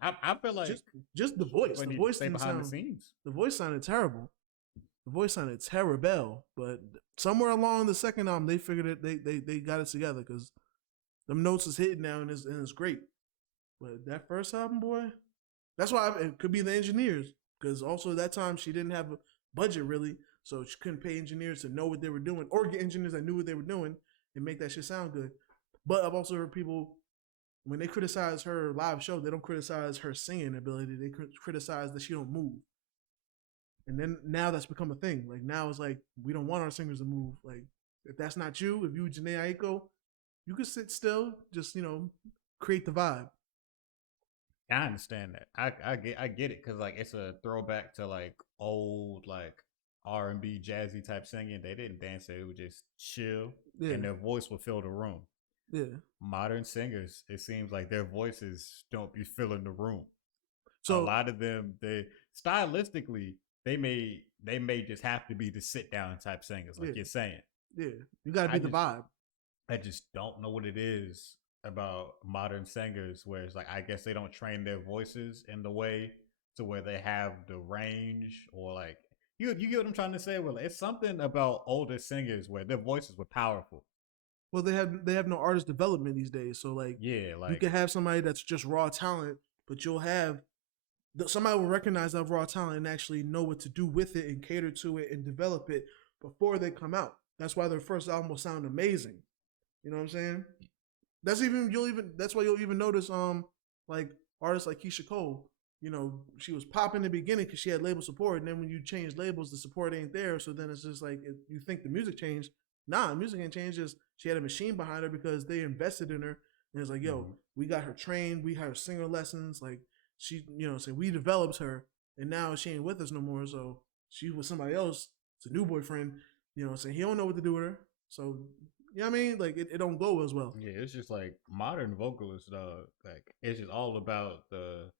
I feel like just the voice. The voice stay behind the scenes. The voice sounded terrible. The voice sounded terrible, but somewhere along the second album, they figured it. They got it together because them notes is hitting now and it's great. But that first album, boy, that's why it could be the engineers because also at that time she didn't have a budget really, so she couldn't pay engineers to know what they were doing or get engineers that knew what they were doing and make that shit sound good. But I've also heard people when they criticize her live show, they don't criticize her singing ability. They criticize that she don't move. And then now that's become a thing. Like now it's like we don't want our singers to move. Like if that's not you, if you Janae Aiko, you can sit still, just create the vibe. I understand that. I get it because like it's a throwback to like old like R&B jazzy type singing. They didn't dance it; it would just chill, and their voice would fill the room. Yeah. Modern singers, it seems like their voices don't be filling the room. So a lot of them, they stylistically. They may just have to be the sit down type singers, like you're saying. Yeah, you got to be the vibe. I just don't know what it is about modern singers where it's like I guess they don't train their voices in the way to where they have the range or like you get what I'm trying to say. Well, it's something about older singers where their voices were powerful. Well, they have no artist development these days, so like you can have somebody that's just raw talent, but you'll have. Somebody will recognize that raw talent and actually know what to do with it and cater to it and develop it before they come out. That's why their first album will sound amazing. You know what I'm saying? That's why you'll even notice like artists like Keisha Cole. She was popping in the beginning because she had label support, and then when you change labels, the support ain't there. So then it's just like you think the music changed. Nah, the music ain't changed. Just she had a machine behind her because they invested in her. And it's like, yo, we got her trained. We had her singer lessons. Like. She, so we developed her, and now she ain't with us no more. So she with somebody else. It's a new boyfriend. So he don't know what to do with her. So you know what I mean? Like it don't go as well. Yeah, it's just like modern vocalists, like it's just all about the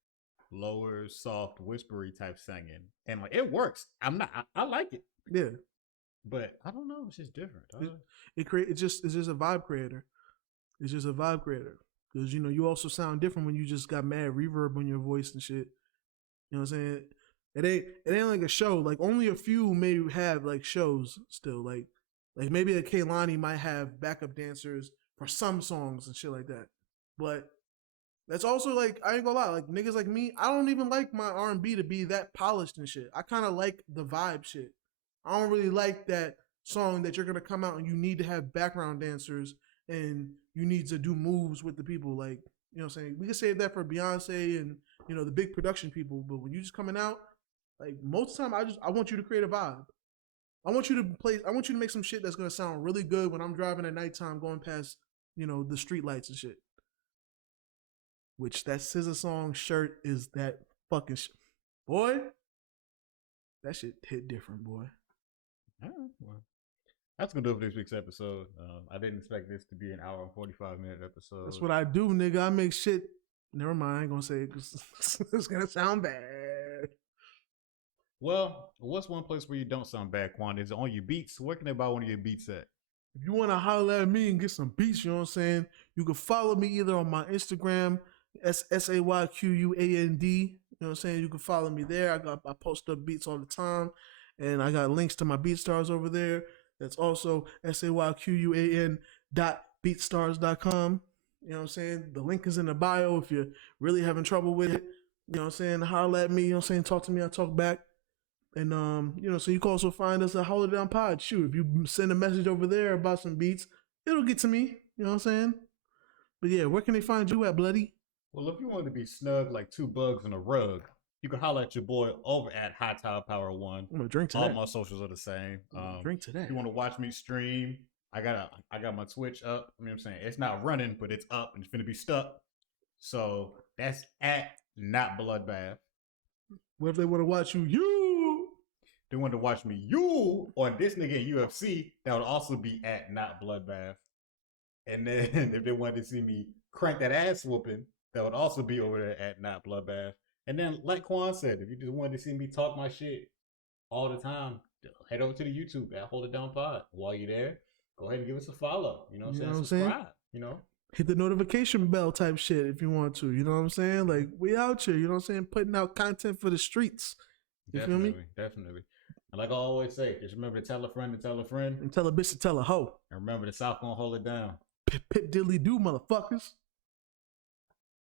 lower, soft, whispery type singing, and like it works. I like it. Yeah, but I don't know. It's just different. It's just a vibe creator. It's just a vibe creator. Because, you also sound different when you just got mad reverb on your voice and shit. You know what I'm saying? It ain't like a show. Like, only a few may have, like, shows still. Like maybe a Kehlani might have backup dancers for some songs and shit like that. But that's also like, I ain't gonna lie, like niggas like me, I don't even like my R&B to be that polished and shit. I kind of like the vibe shit. I don't really like that song that you're gonna come out and you need to have background dancers and you need to do moves with the people. Like, you know what I'm saying? We can save that for Beyonce and, you know, the big production people. But when you just coming out, like most of the time, I want you to create a vibe. I want you to make some shit that's gonna sound really good when I'm driving at nighttime going past, you know, the street lights and shit. Which that SZA song Shirt is that fucking boy. That shit hit different, boy. Well, that's gonna do it for this week's episode. I didn't expect this to be an hour and 45-minute episode. That's what I do, nigga. I make shit. Never mind, I ain't gonna say it because it's gonna sound bad. Well, what's one place where you don't sound bad, Quan? Is it on your beats? Where can they buy one of your beats at? If you want to holler at me and get some beats, you know what I'm saying? You can follow me either on my Instagram, SAYQUAND. You know what I'm saying? You can follow me there. I post up beats all the time. And I got links to my BeatStars over there. That's also SAYQUAN.beatstars.com. You know what I'm saying? The link is in the bio if you're really having trouble with it. You know what I'm saying? Holler at me, you know what I'm saying? Talk to me, I talk back. And, you know, so you can also find us at Hold It Down Pod. Shoot, if you send a message over there about some beats, it'll get to me. You know what I'm saying? But yeah, where can they find you at, Bloody? Well, if you want to be snug like two bugs in a rug, you can holler at your boy over at High Tide Power 1. I'm gonna drink to All that. my socials are the same. Drink to that. If you want to watch me stream, I got my Twitch up. I mean, I'm saying it's not running, but it's up and it's gonna be stuck. So that's at Not Bloodbath. What if they want to watch you? They want to watch me on this nigga in UFC, that would also be at Not Bloodbath. And then if they wanted to see me crank that ass whooping, that would also be over there at Not Bloodbath. And then, like Quan said, if you just wanted to see me talk my shit all the time, head over to the YouTube at Hold It Down Pod. While you're there, go ahead and give us a follow. You know what I'm saying? Subscribe. You know? Hit the notification bell type shit if you want to. You know what I'm saying? Like, we out here, you know what I'm saying? Putting out content for the streets. You feel me? Definitely. And like I always say, just remember to tell a friend to tell a friend. And tell a bitch to tell a hoe. And remember, the South gonna hold it down. Pip diddly do, motherfuckers.